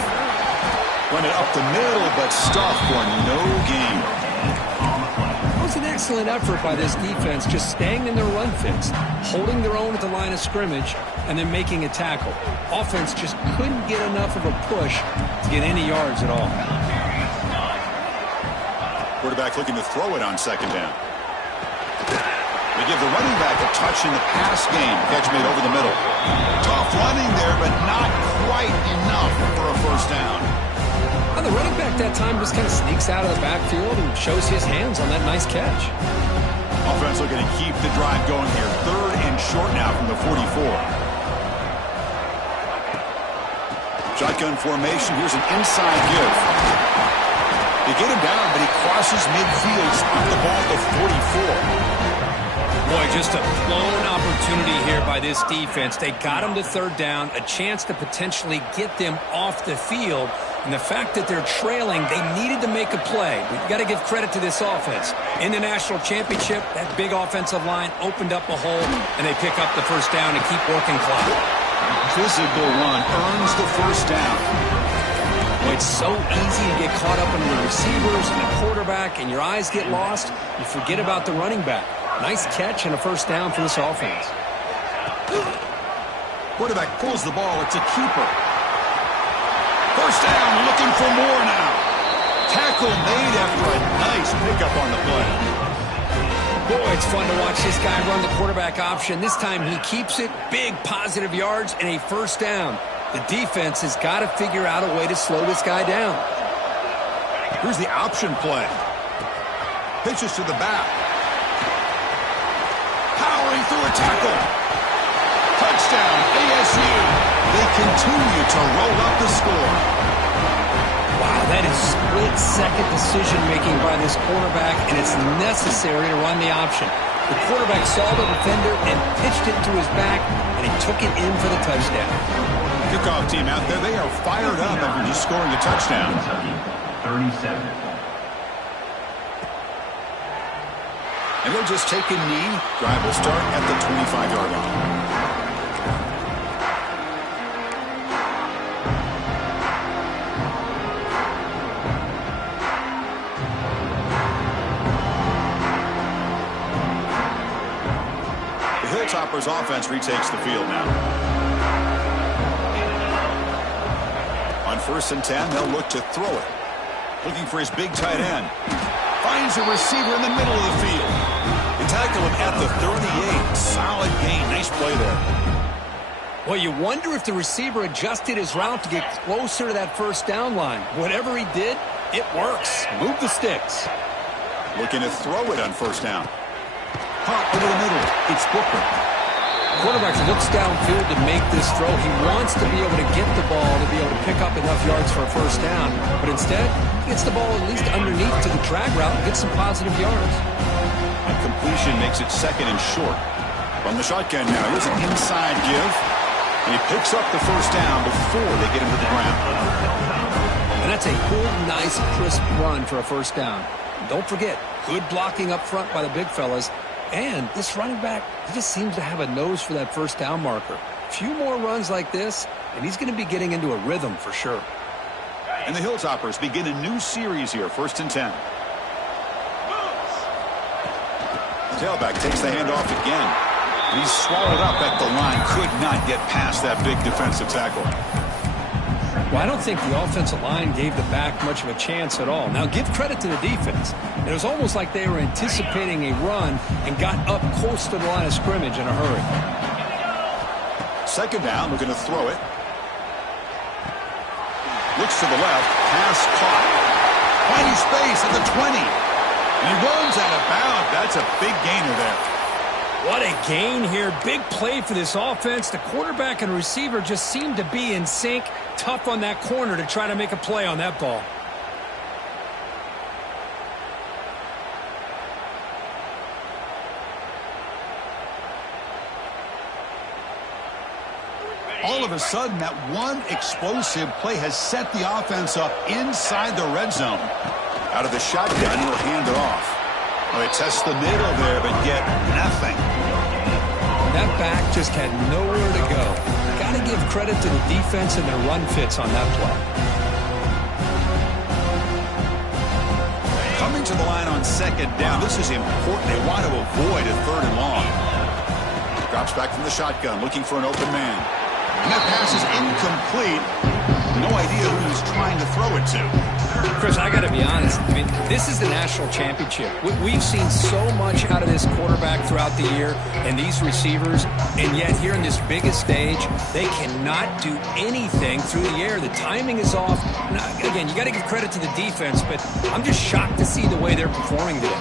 Run it up the middle, but stuffed for no gain. It was an excellent effort by this defense, just staying in their run fits, holding their own at the line of scrimmage, and then making a tackle. Offense just couldn't get enough of a push to get any yards at all. Quarterback looking to throw it on second down. They give the running back a touch in the pass game. Catch made over the middle. Tough running there, but not quite enough for a first down. Well, the running back quarterback that time just kind of sneaks out of the backfield and shows his hands on that nice catch. Offense looking to keep the drive going here. 3rd and short now from the 44. Shotgun formation. Here's an inside give. They get him down, but he crosses midfield, spot the ball at the 44. Boy, just a blown opportunity here by this defense. They got him to 3rd down, a chance to potentially get them off the field. And the fact that they're trailing, they needed to make a play. We've got to give credit to this offense. In the national championship, that big offensive line opened up a hole, and they pick up the 1st down and keep working clock. Physical run earns the 1st down. Boy, it's so easy to get caught up in the receivers and the quarterback, and your eyes get lost. You forget about the running back. Nice catch and a 1st down for this offense. Quarterback pulls the ball. It's a keeper. 1st down, looking for more now. Tackle made after a nice pickup on the play. Boy, it's fun to watch this guy run the quarterback option. This time he keeps it. Big positive yards and a 1st down. The defense has got to figure out a way to slow this guy down. Here's the option play. Pitches to the back. Powering through a tackle. Touchdown, ASU. They continue to roll up the score. Wow, that is split-second decision-making by this quarterback, and it's necessary to run the option. The quarterback saw the defender and pitched it to his back, and he took it in for the touchdown. Kickoff team out there, they are fired up after just scoring a touchdown. Kentucky, 37. And they'll just take a knee. Drive will start at the 25-yard line. The Hilltoppers offense retakes the field now. On 1st and 10, they'll look to throw it. Looking for his big tight end. Finds a receiver in the middle of the field. They tackle him at the 38. Solid gain. Nice play there. Well, you wonder if the receiver adjusted his route to get closer to that 1st down line. Whatever he did, it works. Move the sticks. Looking to throw it on 1st down. Pop over the middle. It's Booker. Quarterback looks downfield to make this throw. He wants to be able to get the ball to be able to pick up enough yards for a 1st down. But instead, he gets the ball at least underneath to the drag route and gets some positive yards. And completion makes it 2nd and short. From the shotgun now, here's an inside give. And he picks up the 1st down before they get him to the ground. And that's a good, nice, crisp run for a 1st down. Don't forget, good blocking up front by the big fellas. And this running back, he just seems to have a nose for that 1st down marker. A few more runs like this, and he's going to be getting into a rhythm for sure. And the Hilltoppers begin a new series here, 1st and 10. The tailback takes the handoff again. He's swallowed up at the line. Could not get past that big defensive tackle. Well, I don't think the offensive line gave the back much of a chance at all. Now, give credit to the defense. It was almost like they were anticipating a run and got up close to the line of scrimmage in a hurry. 2nd down, looking to throw it. Looks to the left, pass caught. Finding space at the 20. And he runs out of bounds. That's a big gainer there. What a gain here. Big play for this offense. The quarterback and receiver just seem to be in sync. Tough on that corner to try to make a play on that ball. All of a sudden, that one explosive play has set the offense up inside the red zone. Out of the shotgun, he'll hand it off. Well, they test the middle there, but get nothing. That back just had nowhere to go. Got to give credit to the defense and their run fits on that play. Coming to the line on 2nd down. This is important. They want to avoid a 3rd and long. Drops back from the shotgun, looking for an open man. And that pass is incomplete. No idea who he's trying to throw it to. Chris, I got to be honest. I mean, this is the national championship. We've seen so much out of this quarterback throughout the year and these receivers, and yet here in this biggest stage, they cannot do anything through the air. The timing is off. Now, again, you got to give credit to the defense, but I'm just shocked to see the way they're performing today.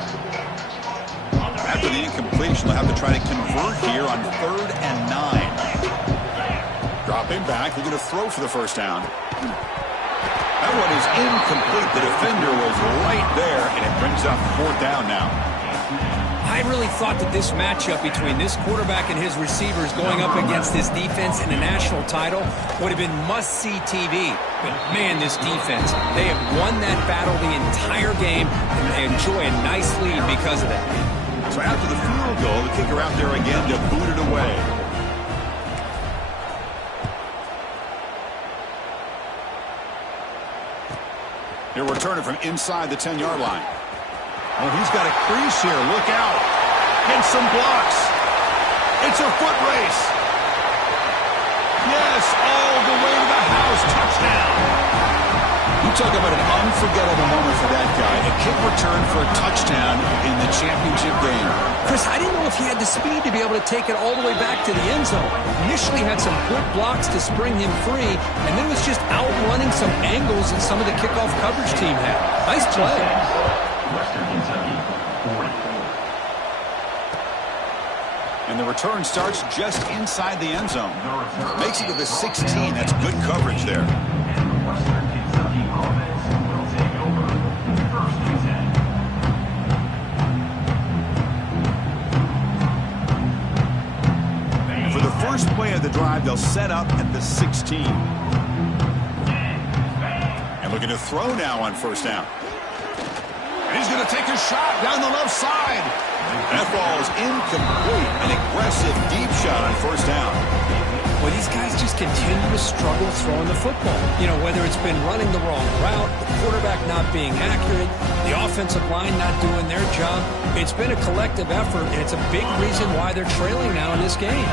After the incompletion, they'll have to try to convert here on 3rd and 9. Dropping back, looking to throw for the first down. That one is incomplete. The defender was right there, and it brings up 4th down now. I really thought that this matchup between this quarterback and his receivers going up against this defense in a national title would have been must-see TV. But, man, this defense, they have won that battle the entire game, and they enjoy a nice lead because of that. So after the field goal, the kicker out there again to boot it away. He'll return it from inside the 10-yard line. Oh, he's got a crease here. Look out. Gets some blocks. It's a foot race. Yes, all the way to the house. Touchdown. You talk about an unforgettable moment for that guy. A kick return for a touchdown in the championship game. Chris, I didn't know if he had the speed to be able to take it all the way back to the end zone. Initially had some good blocks to spring him free, and then was just outrunning some angles that some of the kickoff coverage team had. Nice play. Western Kentucky, 44. And the return starts just inside the end zone. Makes it to the 16. That's good coverage there. And the Western Kentucky offense will take over 1st and 10. And for the first play of the drive, they'll set up at the 16. And looking to throw now on 1st down. And he's going to take a shot down the left side. That ball is incomplete. An aggressive deep shot on 1st down. Well, these guys just continue to struggle throwing the football. You know, whether it's been running the wrong route, the quarterback not being accurate, the offensive line not doing their job. It's been a collective effort, and it's a big reason why they're trailing now in this game.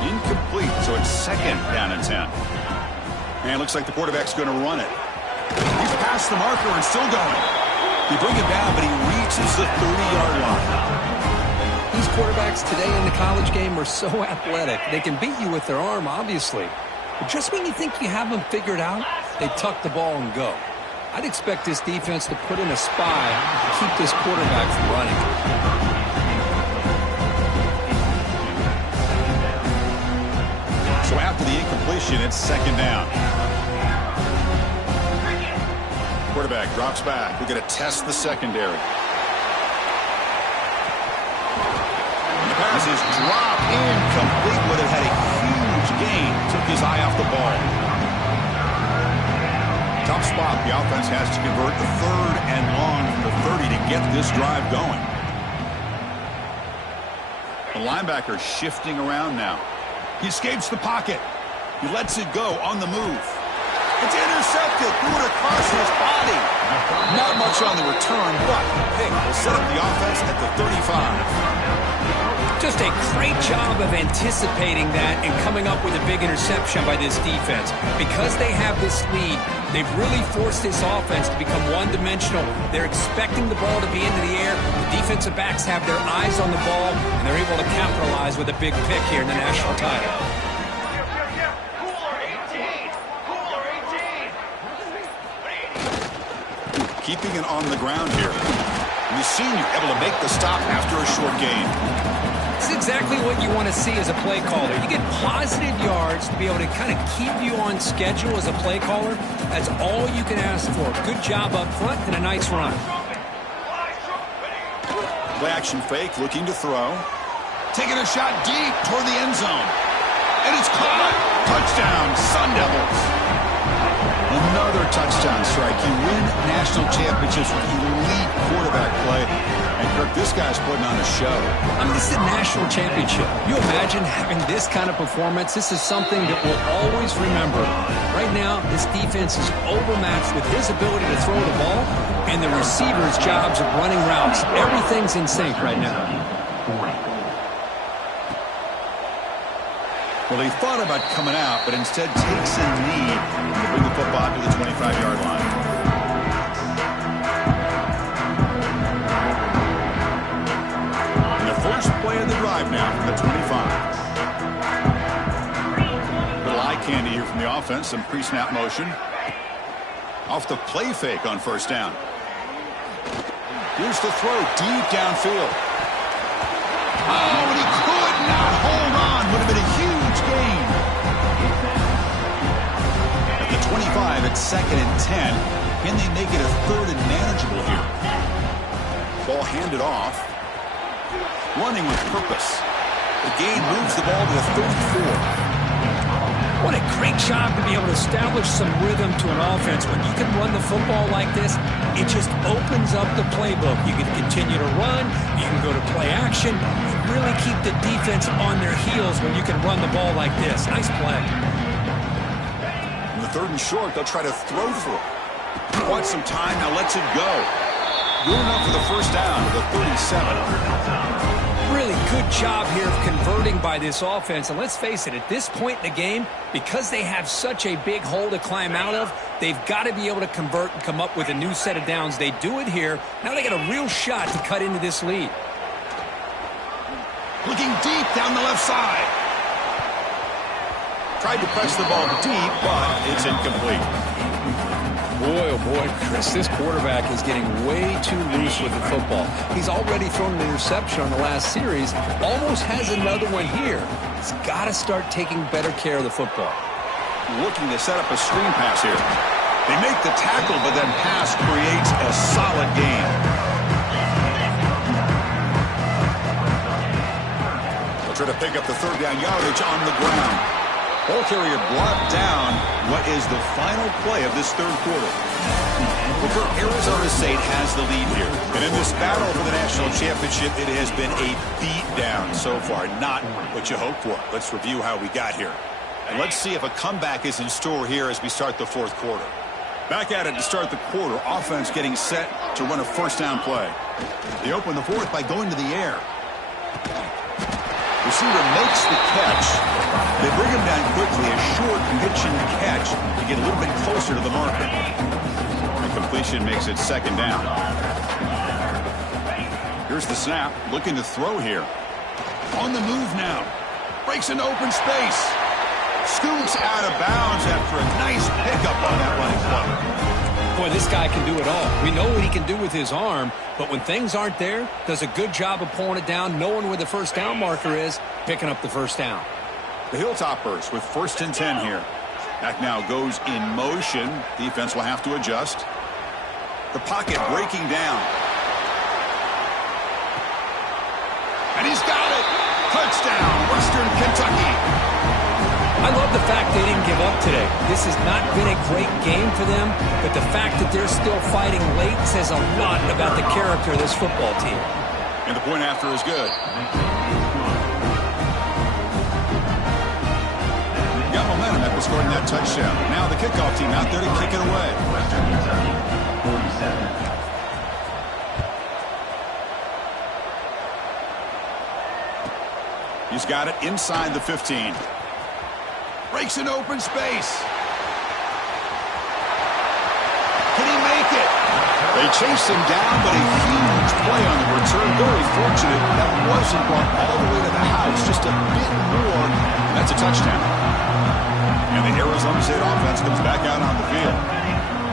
Incomplete, so it's 2nd down and 10. And it looks like the quarterback's going to run it. He's past the marker and still going. He bring it down, but he reaches the 30-yard line. These quarterbacks today in the college game are so athletic. They can beat you with their arm, obviously. But just when you think you have them figured out, they tuck the ball and go. I'd expect this defense to put in a spy to keep this quarterback from running. So after the incompletion, it's 2nd down. Quarterback drops back. We're going to test the secondary. And the pass is dropped incomplete, but it had a huge gain. Took his eye off the ball. Tough spot. The offense has to convert the 3rd and long from the 30 to get this drive going. The linebacker shifting around now. He escapes the pocket. He lets it go on the move. It's intercepted. Threw it across his body. Not much on the return, but pick will set up the offense at the 35. Just a great job of anticipating that and coming up with a big interception by this defense. Because they have this lead, they've really forced this offense to become one-dimensional. They're expecting the ball to be into the air. The defensive backs have their eyes on the ball, and they're able to capitalize with a big pick here in the national title. Keeping it on the ground here. And the senior able to make the stop after a short gain. It's exactly what you want to see as a play caller. You get positive yards to be able to kind of keep you on schedule as a play caller. That's all you can ask for. Good job up front and a nice run. Play action fake, looking to throw. Taking a shot deep toward the end zone. And it's caught. Touchdown, Sun Devils. Another touchdown strike. You win national championships with elite quarterback play. And, Kirk, this guy's putting on a show. I mean, this is a national championship. You imagine having this kind of performance? This is something that we'll always remember. Right now, this defense is overmatched with his ability to throw the ball and the receivers' jobs of running routes. Everything's in sync right now. Well, he thought about coming out, but instead takes a knee to bring the football to the 25-yard line. offense, some pre-snap motion. Off the play fake on first down. Here's the throw deep downfield. Oh, and he could not hold on. Would have been a huge gain. At the 25, it's 2nd and 10. Can they make it a 3rd and manageable here? Ball handed off. Running with purpose. The gain moves the ball to the 34. What a great job to be able to establish some rhythm to an offense. When you can run the football like this, it just opens up the playbook. You can continue to run. You can go to play action. You really keep the defense on their heels when you can run the ball like this. Nice play. In the 3rd and short, they'll try to throw for it. Quite some time, now lets it go. Good enough for the first down to the 37. Really good job here of converting by this offense. And let's face it, at this point in the game, because they have such a big hole to climb out of, they've got to be able to convert and come up with a new set of downs. They do it here. Now they got a real shot to cut into this lead. Looking deep down the left side. Tried to press the ball deep, but it's incomplete. Boy, oh boy, Chris, this quarterback is getting way too loose with the football. He's already thrown an interception on the last series, almost has another one here. He's got to start taking better care of the football. Looking to set up a screen pass here. They make the tackle, but that pass creates a solid gain. They'll try to pick up the 3rd down yardage on the ground. Ball carrier brought down. What is the final play of this 3rd quarter? Well, Arizona State has the lead here. And in this battle for the national championship, it has been a beatdown so far. Not what you hoped for. Let's review how we got here. And let's see if a comeback is in store here as we start the 4th quarter. Back at it to start the quarter. Offense getting set to run a first down play. They open the 4th by going to the air. Receiver makes the catch. They bring him down quickly, a short pitching catch to get a little bit closer to the marker. The completion makes it 2nd down. Here's the snap, looking to throw here. On the move now. Breaks into open space. Scoots out of bounds after a nice pickup on that running play. Boy, this guy can do it all. We know what he can do with his arm, but when things aren't there, does a good job of pulling it down, knowing where the first down marker is, picking up the first down. The Hilltoppers with 1st and 10 here. Back now goes in motion. Defense will have to adjust. The pocket breaking down. And he's got it. Touchdown, Western Kentucky. I love the fact they didn't give up today. This has not been a great game for them, but the fact that they're still fighting late says a lot about the character of this football team. And the point after is good. Got momentum after scoring that touchdown. Now the kickoff team out there to kick it away. Western Kentucky, 47. He's got it inside the 15. Breaks an open space. Can he make it? They chase him down, but a huge play on the return. Very fortunate that wasn't brought all the way to the house. Just a bit more. That's a touchdown. And the Arizona State offense comes back out on the field.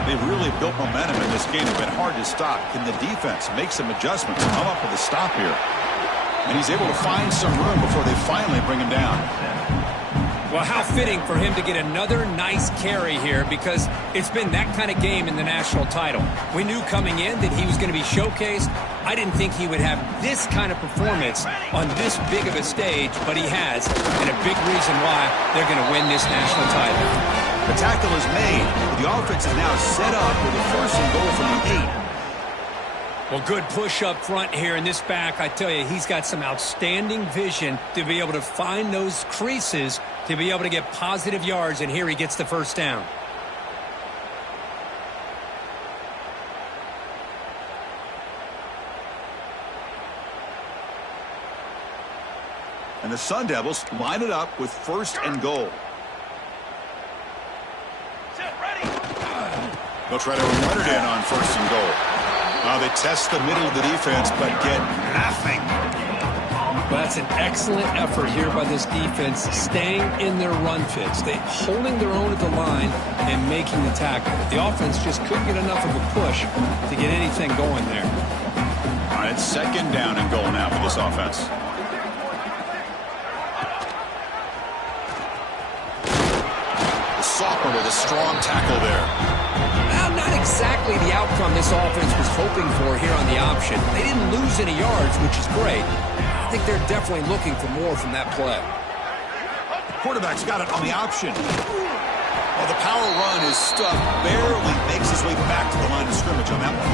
They've really built momentum in this game. It's been hard to stop. Can the defense make some adjustments and come up with a stop here? And he's able to find some room before they finally bring him down. Well, how fitting for him to get another nice carry here, because it's been that kind of game in the national title. We knew coming in that he was going to be showcased. I didn't think he would have this kind of performance on this big of a stage, but he has, and a big reason why they're going to win this national title. The tackle is made. The offense is now set up with a 1st and goal from the 8. Well, good push up front here in this back. I tell you, he's got some outstanding vision to be able to find those creases to be able to get positive yards, and here he gets the first down. And the Sun Devils line it up with 1st and goal. They'll try to run it in on 1st and goal. They test the middle of the defense, but get nothing. Well, that's an excellent effort here by this defense, staying in their run fits. They holding their own at the line and making the tackle. But the offense just couldn't get enough of a push to get anything going there. All right, second down and goal now for this offense. The sophomore with a strong tackle there. Well, not exactly the outcome this offense was hoping for here on the option. They didn't lose any yards, which is great. I think they're definitely looking for more from that play. Quarterback's got it on the option. Well, the power run is stuffed, barely makes his way back to the line of scrimmage on that one.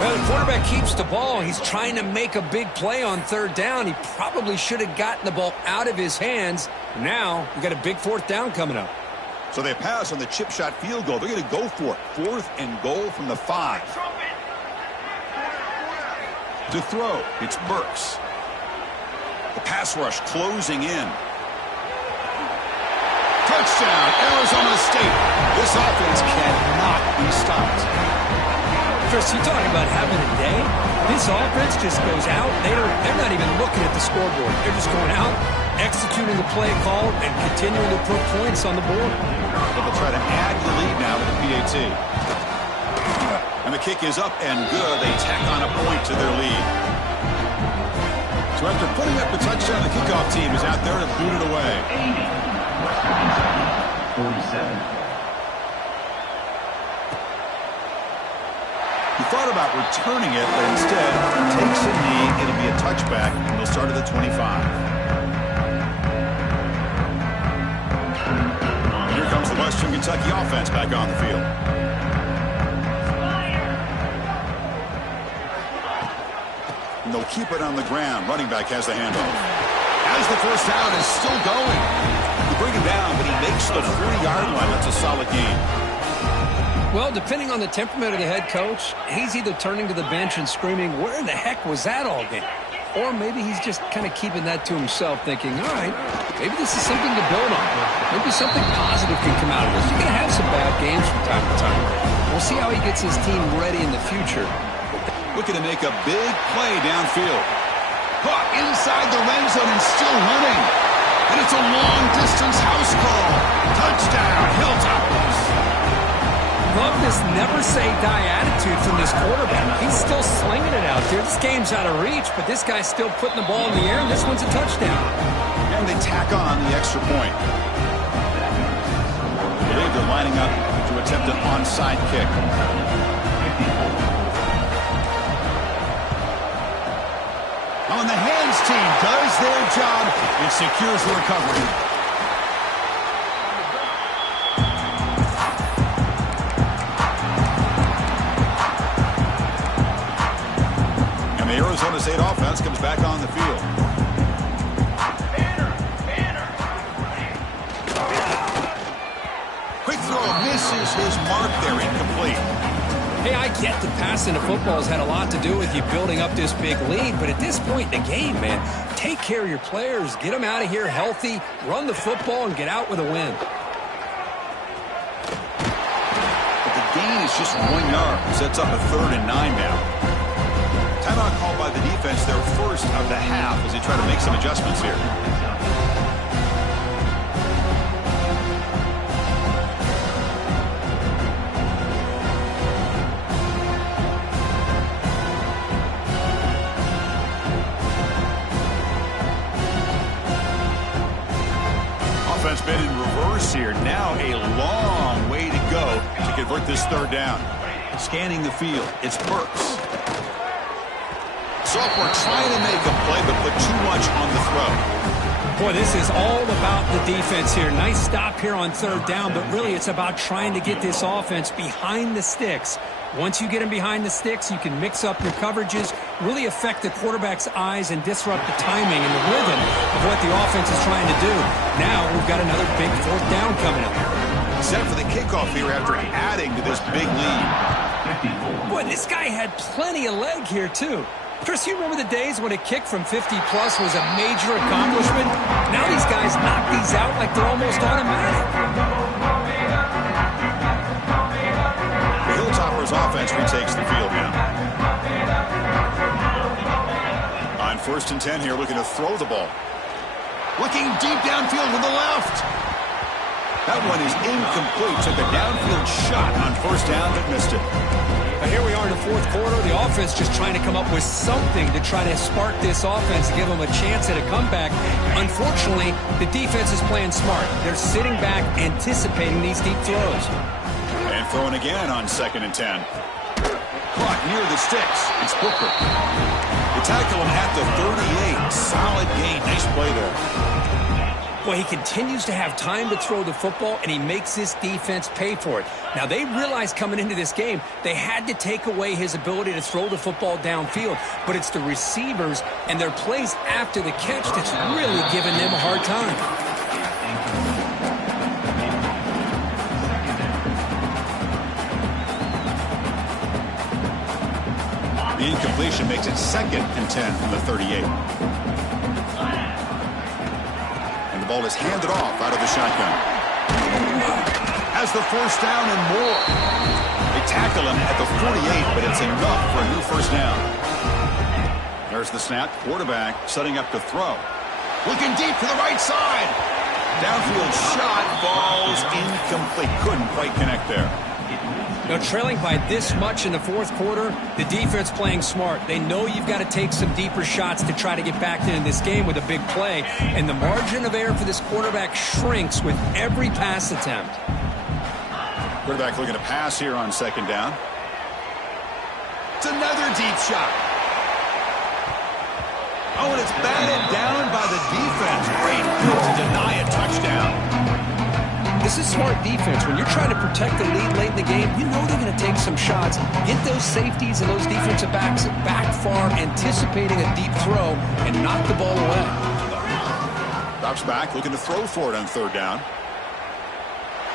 Well, the quarterback keeps the ball. He's trying to make a big play on third down. He probably should have gotten the ball out of his hands. Now, we've got a big fourth down coming up. So they pass on the chip shot field goal. They're going to go for it. 4th and goal from the 5. To throw, it's Burks. The pass rush closing in. Touchdown, Arizona State. This offense cannot be stopped. Chris, you talking about having a day? This offense just goes out. They're not even looking at the scoreboard. They're just going out, executing the play call, and continuing to put points on the board. But they'll try to add the lead now with the PAT. And the kick is up and good. They tack on a point to their lead. So after putting up the touchdown, the kickoff team is out there to boot it away. 47. He thought about returning it, but instead takes a knee. It'll be a touchback, and they'll start at the 25. Here comes the Western Kentucky offense back on the field. And they'll keep it on the ground. Running back has the handoff. As the first down is still going. You bring him down, but he makes the 40-yard line. That's a solid game. Well, depending on the temperament of the head coach, he's either turning to the bench and screaming, where the heck was that all game? Or maybe he's just kind of keeping that to himself, thinking, all right, maybe this is something to build on. Maybe something positive can come out of this. You're going to have some bad games from time to time. We'll see how he gets his team ready in the future. Looking to make a big play downfield. Caught inside the red zone and still running. And it's a long-distance house call. Touchdown, Hilltoppers. Love this never-say-die attitude from this quarterback. He's still slinging it out there. This game's out of reach, but this guy's still putting the ball in the air, and this one's a touchdown. And they tack on the extra point. I believe they're lining up to attempt an onside kick. On the hands team does their job and secures the recovery. And the Arizona State offense comes back on the field. Quick throw misses his mark there, incomplete. Hey, I get that passing to football has had a lot to do with you building up this big lead, but at this point in the game, man, take care of your players, get them out of here healthy, run the football, and get out with a win. But the gain is just 1 yard. Sets up a 3rd and 9 now. Timeout called by the defense, their first of the half, as they try to make some adjustments here. Offense been in reverse here. Now a long way to go to convert this 3rd down. Scanning the field, it's Burks. Sophomore trying to make a play, but put too much on the throw. Boy, this is all about the defense here. Nice stop here on 3rd down, but really it's about trying to get this offense behind the sticks. Once you get them behind the sticks, you can mix up your coverages, really affect the quarterback's eyes and disrupt the timing and the rhythm of what the offense is trying to do. Now we've got another big 4th down coming up. Set for the kickoff here after adding to this big lead. Boy, this guy had plenty of leg here, too. Chris, you remember the days when a kick from 50-plus was a major accomplishment? Now these guys knock these out like they're almost automatic. The Hilltoppers offense retakes the field now. On 1st and 10 here, looking to throw the ball. Looking deep downfield to the left. That one is incomplete. Took a downfield shot on 1st down, but missed it. Here we are in the 4th quarter. The offense just trying to come up with something to try to spark this offense to give them a chance at a comeback. Unfortunately, the defense is playing smart. They're sitting back, anticipating these deep throws. And throwing again on 2nd and 10. Clock near the sticks. It's Booker. They tackle him at the 38. Solid gain. Nice play there. Well, he continues to have time to throw the football, and he makes this defense pay for it. Now, they realized coming into this game, they had to take away his ability to throw the football downfield. But it's the receivers and their plays after the catch that's really giving them a hard time. The incompletion makes it 2nd and 10 from the 38. The ball is handed off out of the shotgun. Has the 1st down and more. They tackle him at the 48, but it's enough for a new 1st down. There's the snap. Quarterback setting up to throw. Looking deep to the right side. Downfield shot falls incomplete. Couldn't quite connect there. Now, trailing by this much in the 4th quarter, the defense playing smart. They know you've got to take some deeper shots to try to get back into this game with a big play. And the margin of error for this quarterback shrinks with every pass attempt. Quarterback looking to pass here on 2nd down. It's another deep shot. Oh, and it's batted down by the defense. Great move to deny a touchdown. This is smart defense. When you're trying to protect the lead late in the game, you know they're going to take some shots. Get those safeties and those defensive backs back far, anticipating a deep throw, and knock the ball away. Drops back, looking to throw for it on 3rd down.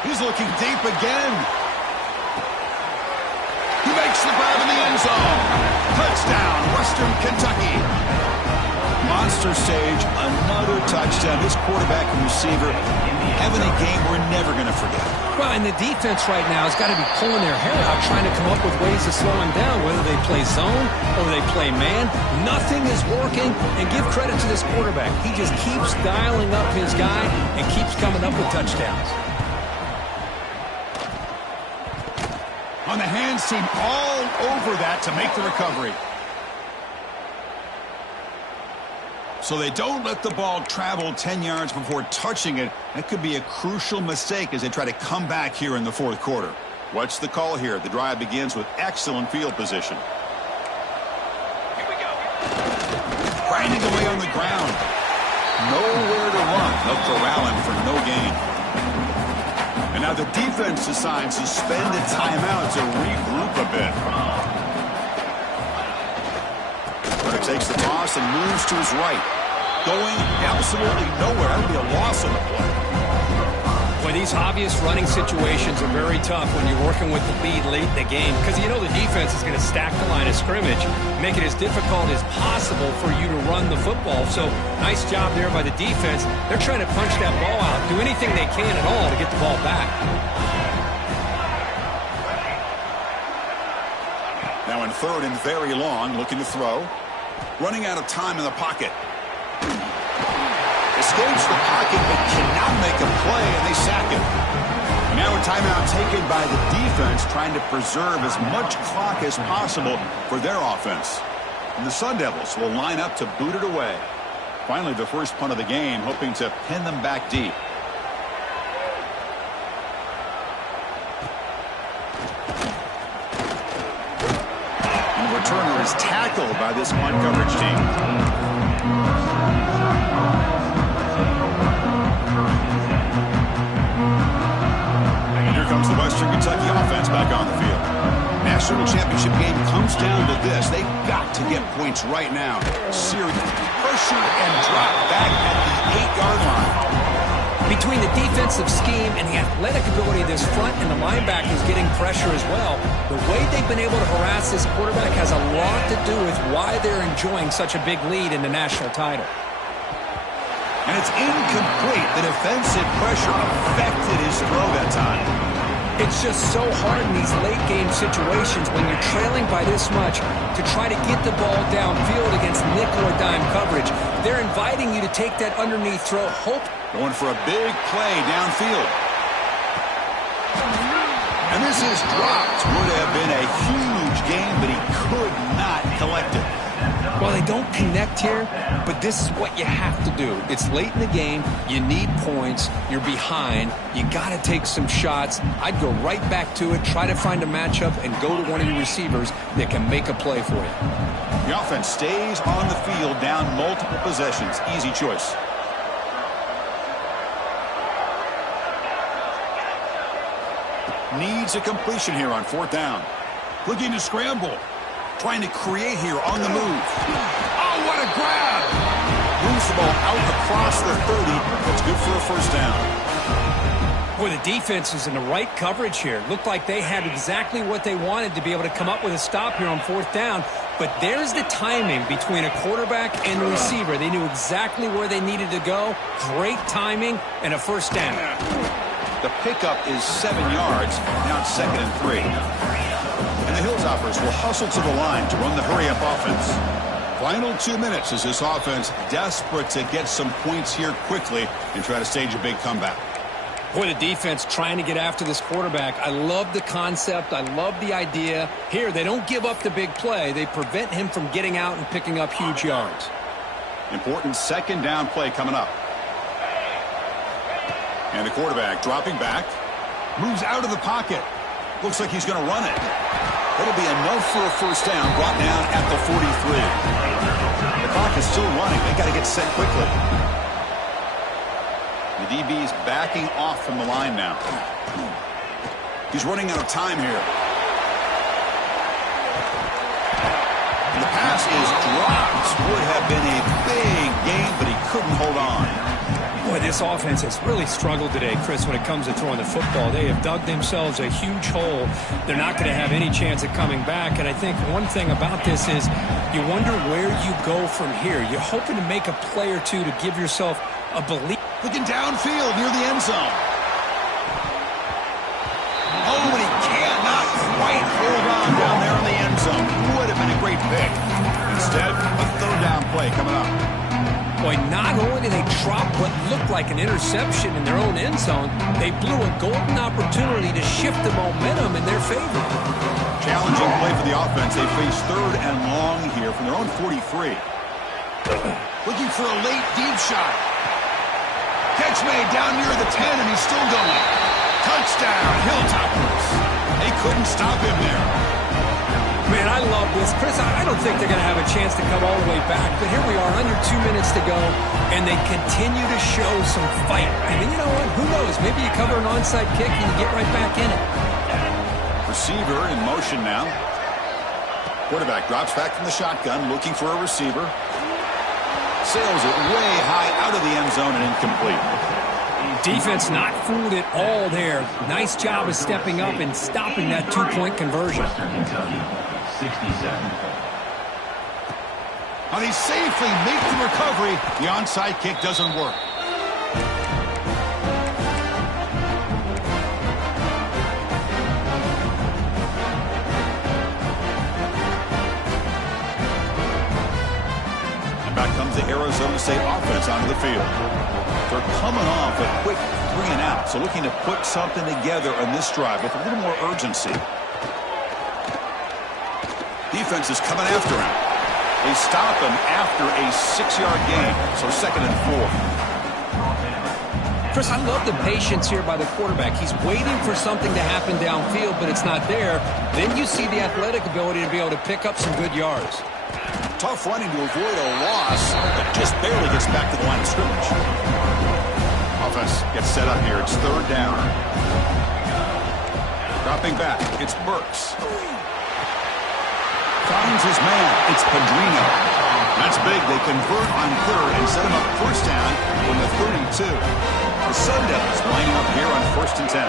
He's looking deep again. He makes the grab in the end zone. Touchdown, Western Kentucky. Monster stage, another touchdown. This quarterback and receiver having a game we're never going to forget. Well, and the defense right now has got to be pulling their hair out, trying to come up with ways to slow him down, whether they play zone or they play man. Nothing is working, and give credit to this quarterback. He just keeps dialing up his guy and keeps coming up with touchdowns. On the hands team, all over that to make the recovery. So they don't let the ball travel 10 yards before touching it. That could be a crucial mistake as they try to come back here in the 4th quarter. What's the call here? The drive begins with excellent field position. Here we go. Grinding away on the ground. Nowhere to run. They'll corral him for no gain. And now the defense decides suspended timeout to regroup a bit. Runner takes the toss and moves to his right. Going absolutely nowhere. That would be a loss on the play. Boy, these obvious running situations are very tough when you're working with the lead late in the game because you know the defense is going to stack the line of scrimmage, make it as difficult as possible for you to run the football. So nice job there by the defense. They're trying to punch that ball out, do anything they can at all to get the ball back. Now in 3rd and very long, looking to throw. Running out of time in the pocket. Escapes the pocket but cannot make a play, and they sack him. Now a timeout taken by the defense, trying to preserve as much clock as possible for their offense. And the Sun Devils will line up to boot it away. Finally, the first punt of the game, hoping to pin them back deep. And the returner is tackled by this punt coverage team. Comes the Western Kentucky offense back on the field. National championship game comes down to this. They've got to get points right now. Serious pressure and drop back at the 8-yard line. Between the defensive scheme and the athletic ability of this front and the linebackers getting pressure as well, the way they've been able to harass this quarterback has a lot to do with why they're enjoying such a big lead in the national title. And it's incomplete. The defensive pressure affected his throw that time. It's just so hard in these late-game situations when you're trailing by this much to try to get the ball downfield against nickel or dime coverage. They're inviting you to take that underneath throw. Going for a big play downfield. And this is dropped. Would have been a huge game, but he could not collect it. Well, they don't connect here, but this is what you have to do. It's late in the game. You need points. You're behind. You got to take some shots. I'd go right back to it, try to find a matchup, and go to one of your receivers that can make a play for you. The offense stays on the field, down multiple possessions. Easy choice. Needs a completion here on 4th down. Looking to scramble. Trying to create here on the move. Oh, what a grab! Moves the ball out across the 30. That's good for a first down. Boy, the defense is in the right coverage here. Looked like they had exactly what they wanted to be able to come up with a stop here on 4th down. But there's the timing between a quarterback and the receiver. They knew exactly where they needed to go. Great timing and a first down. The pickup is 7 yards. Now it's 2nd and 3. And the Hilltoppers will hustle to the line to run the hurry-up offense. Final 2 minutes as this offense desperate to get some points here quickly and try to stage a big comeback. Boy, the defense trying to get after this quarterback. I love the concept. I love the idea. Here, they don't give up the big play. They prevent him from getting out and picking up huge yards. Important 2nd down play coming up. And the quarterback dropping back. Moves out of the pocket. Looks like he's going to run it. It'll be enough for a first down, brought down at the 43. The clock is still running. They got to get set quickly. The DB's backing off from the line now. He's running out of time here. And the pass is dropped. Would have been a big game, but he couldn't hold on. Boy, this offense has really struggled today, Chris, when it comes to throwing the football. They have dug themselves a huge hole. They're not going to have any chance of coming back. And I think one thing about this is you wonder where you go from here. You're hoping to make a play or two to give yourself a belief. Looking downfield near the end zone. Oh, and he cannot quite hold on down there in the end zone. Would have been a great pick. Instead, a 3rd down play coming up. Boy, not only did they drop what looked like an interception in their own end zone, they blew a golden opportunity to shift the momentum in their favor. Challenging play for the offense. They face 3rd and long here from their own 43. Looking for a late deep shot. Catch made down near the 10, and he's still going. Touchdown, Hilltoppers. They couldn't stop him there. Man, I love this. Chris, I don't think they're going to have a chance to come all the way back, but here we are, under 2 minutes to go, and they continue to show some fight. And you know what? Who knows? Maybe you cover an onside kick and you get right back in it. Receiver in motion now. Quarterback drops back from the shotgun, looking for a receiver. Sails it way high out of the end zone and incomplete. Defense not fooled at all there. Nice job of stepping up and stopping that 2-point conversion. Western Kentucky, 67. Now they safely make the recovery. The onside kick doesn't work. And back comes the Arizona State offense onto the field. They're coming off a quick 3 and out, so looking to put something together on this drive with a little more urgency. Defense is coming after him. They stop him after a 6-yard gain, so 2nd and 4. Chris, I love the patience here by the quarterback. He's waiting for something to happen downfield, but it's not there. Then you see the athletic ability to be able to pick up some good yards. Tough running to avoid a loss, but just barely gets back to the line of scrimmage. Offense gets set up here. It's 3rd down. Dropping back. It's Burks. Finds his man. It's Padrino. That's big. They convert on 3rd and set him up first down from the 32. The Sun Devils lining up here on 1st and 10.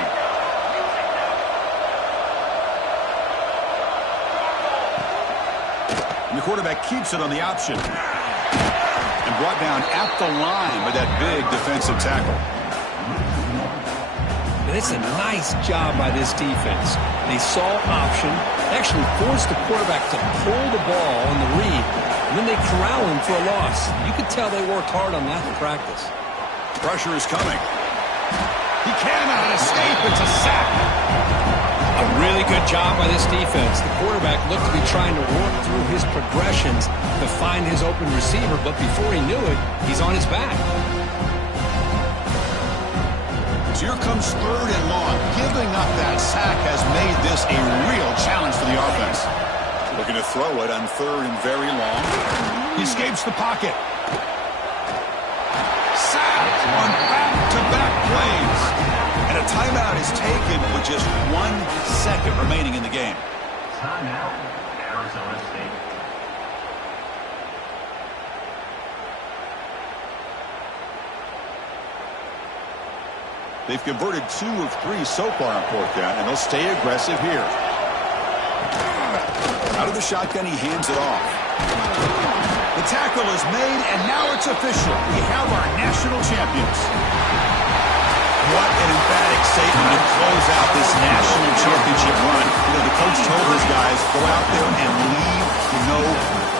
And the quarterback keeps it on the option. And brought down at the line with that big defensive tackle. But it's a nice job by this defense. They saw option, actually forced the quarterback to pull the ball on the read, and then they corral him for a loss. You could tell they worked hard on that in practice. Pressure is coming. He cannot escape. It's a sack. A really good job by this defense. The quarterback looked to be trying to work through his progressions to find his open receiver, but before he knew it, he's on his back. So here comes 3rd and long. Giving up that sack has made this a real challenge for the offense. Looking to throw it on 3rd and very long. He escapes the pocket. Sacked on back-to-back plays. And a timeout is taken with just 1 second remaining in the game. Timeout, Arizona State. They've converted 2 of 3 so far on 4th down, and they'll stay aggressive here. Out of the shotgun, he hands it off. The tackle is made, and now it's official. We have our national champions. What an emphatic statement to close out this national championship run. You know, the coach told his guys, go out there and leave no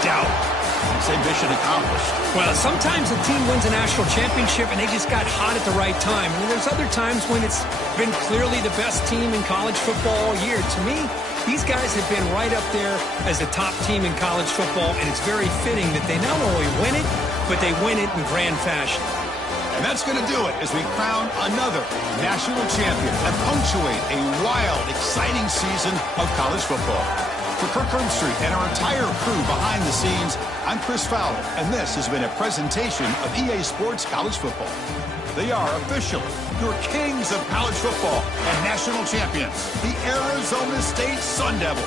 doubt. Same mission accomplished. Well, sometimes a team wins a national championship and they just got hot at the right time. And there's other times when it's been clearly the best team in college football all year. To me, these guys have been right up there as the top team in college football, and it's very fitting that they not only win it, but they win it in grand fashion. And that's going to do it as we crown another national champion and punctuate a wild, exciting season of college football. For Kirk Herbstreit and our entire crew behind the scenes, I'm Chris Fowler, and this has been a presentation of EA Sports College Football. They are officially your kings of college football and national champions, the Arizona State Sun Devils.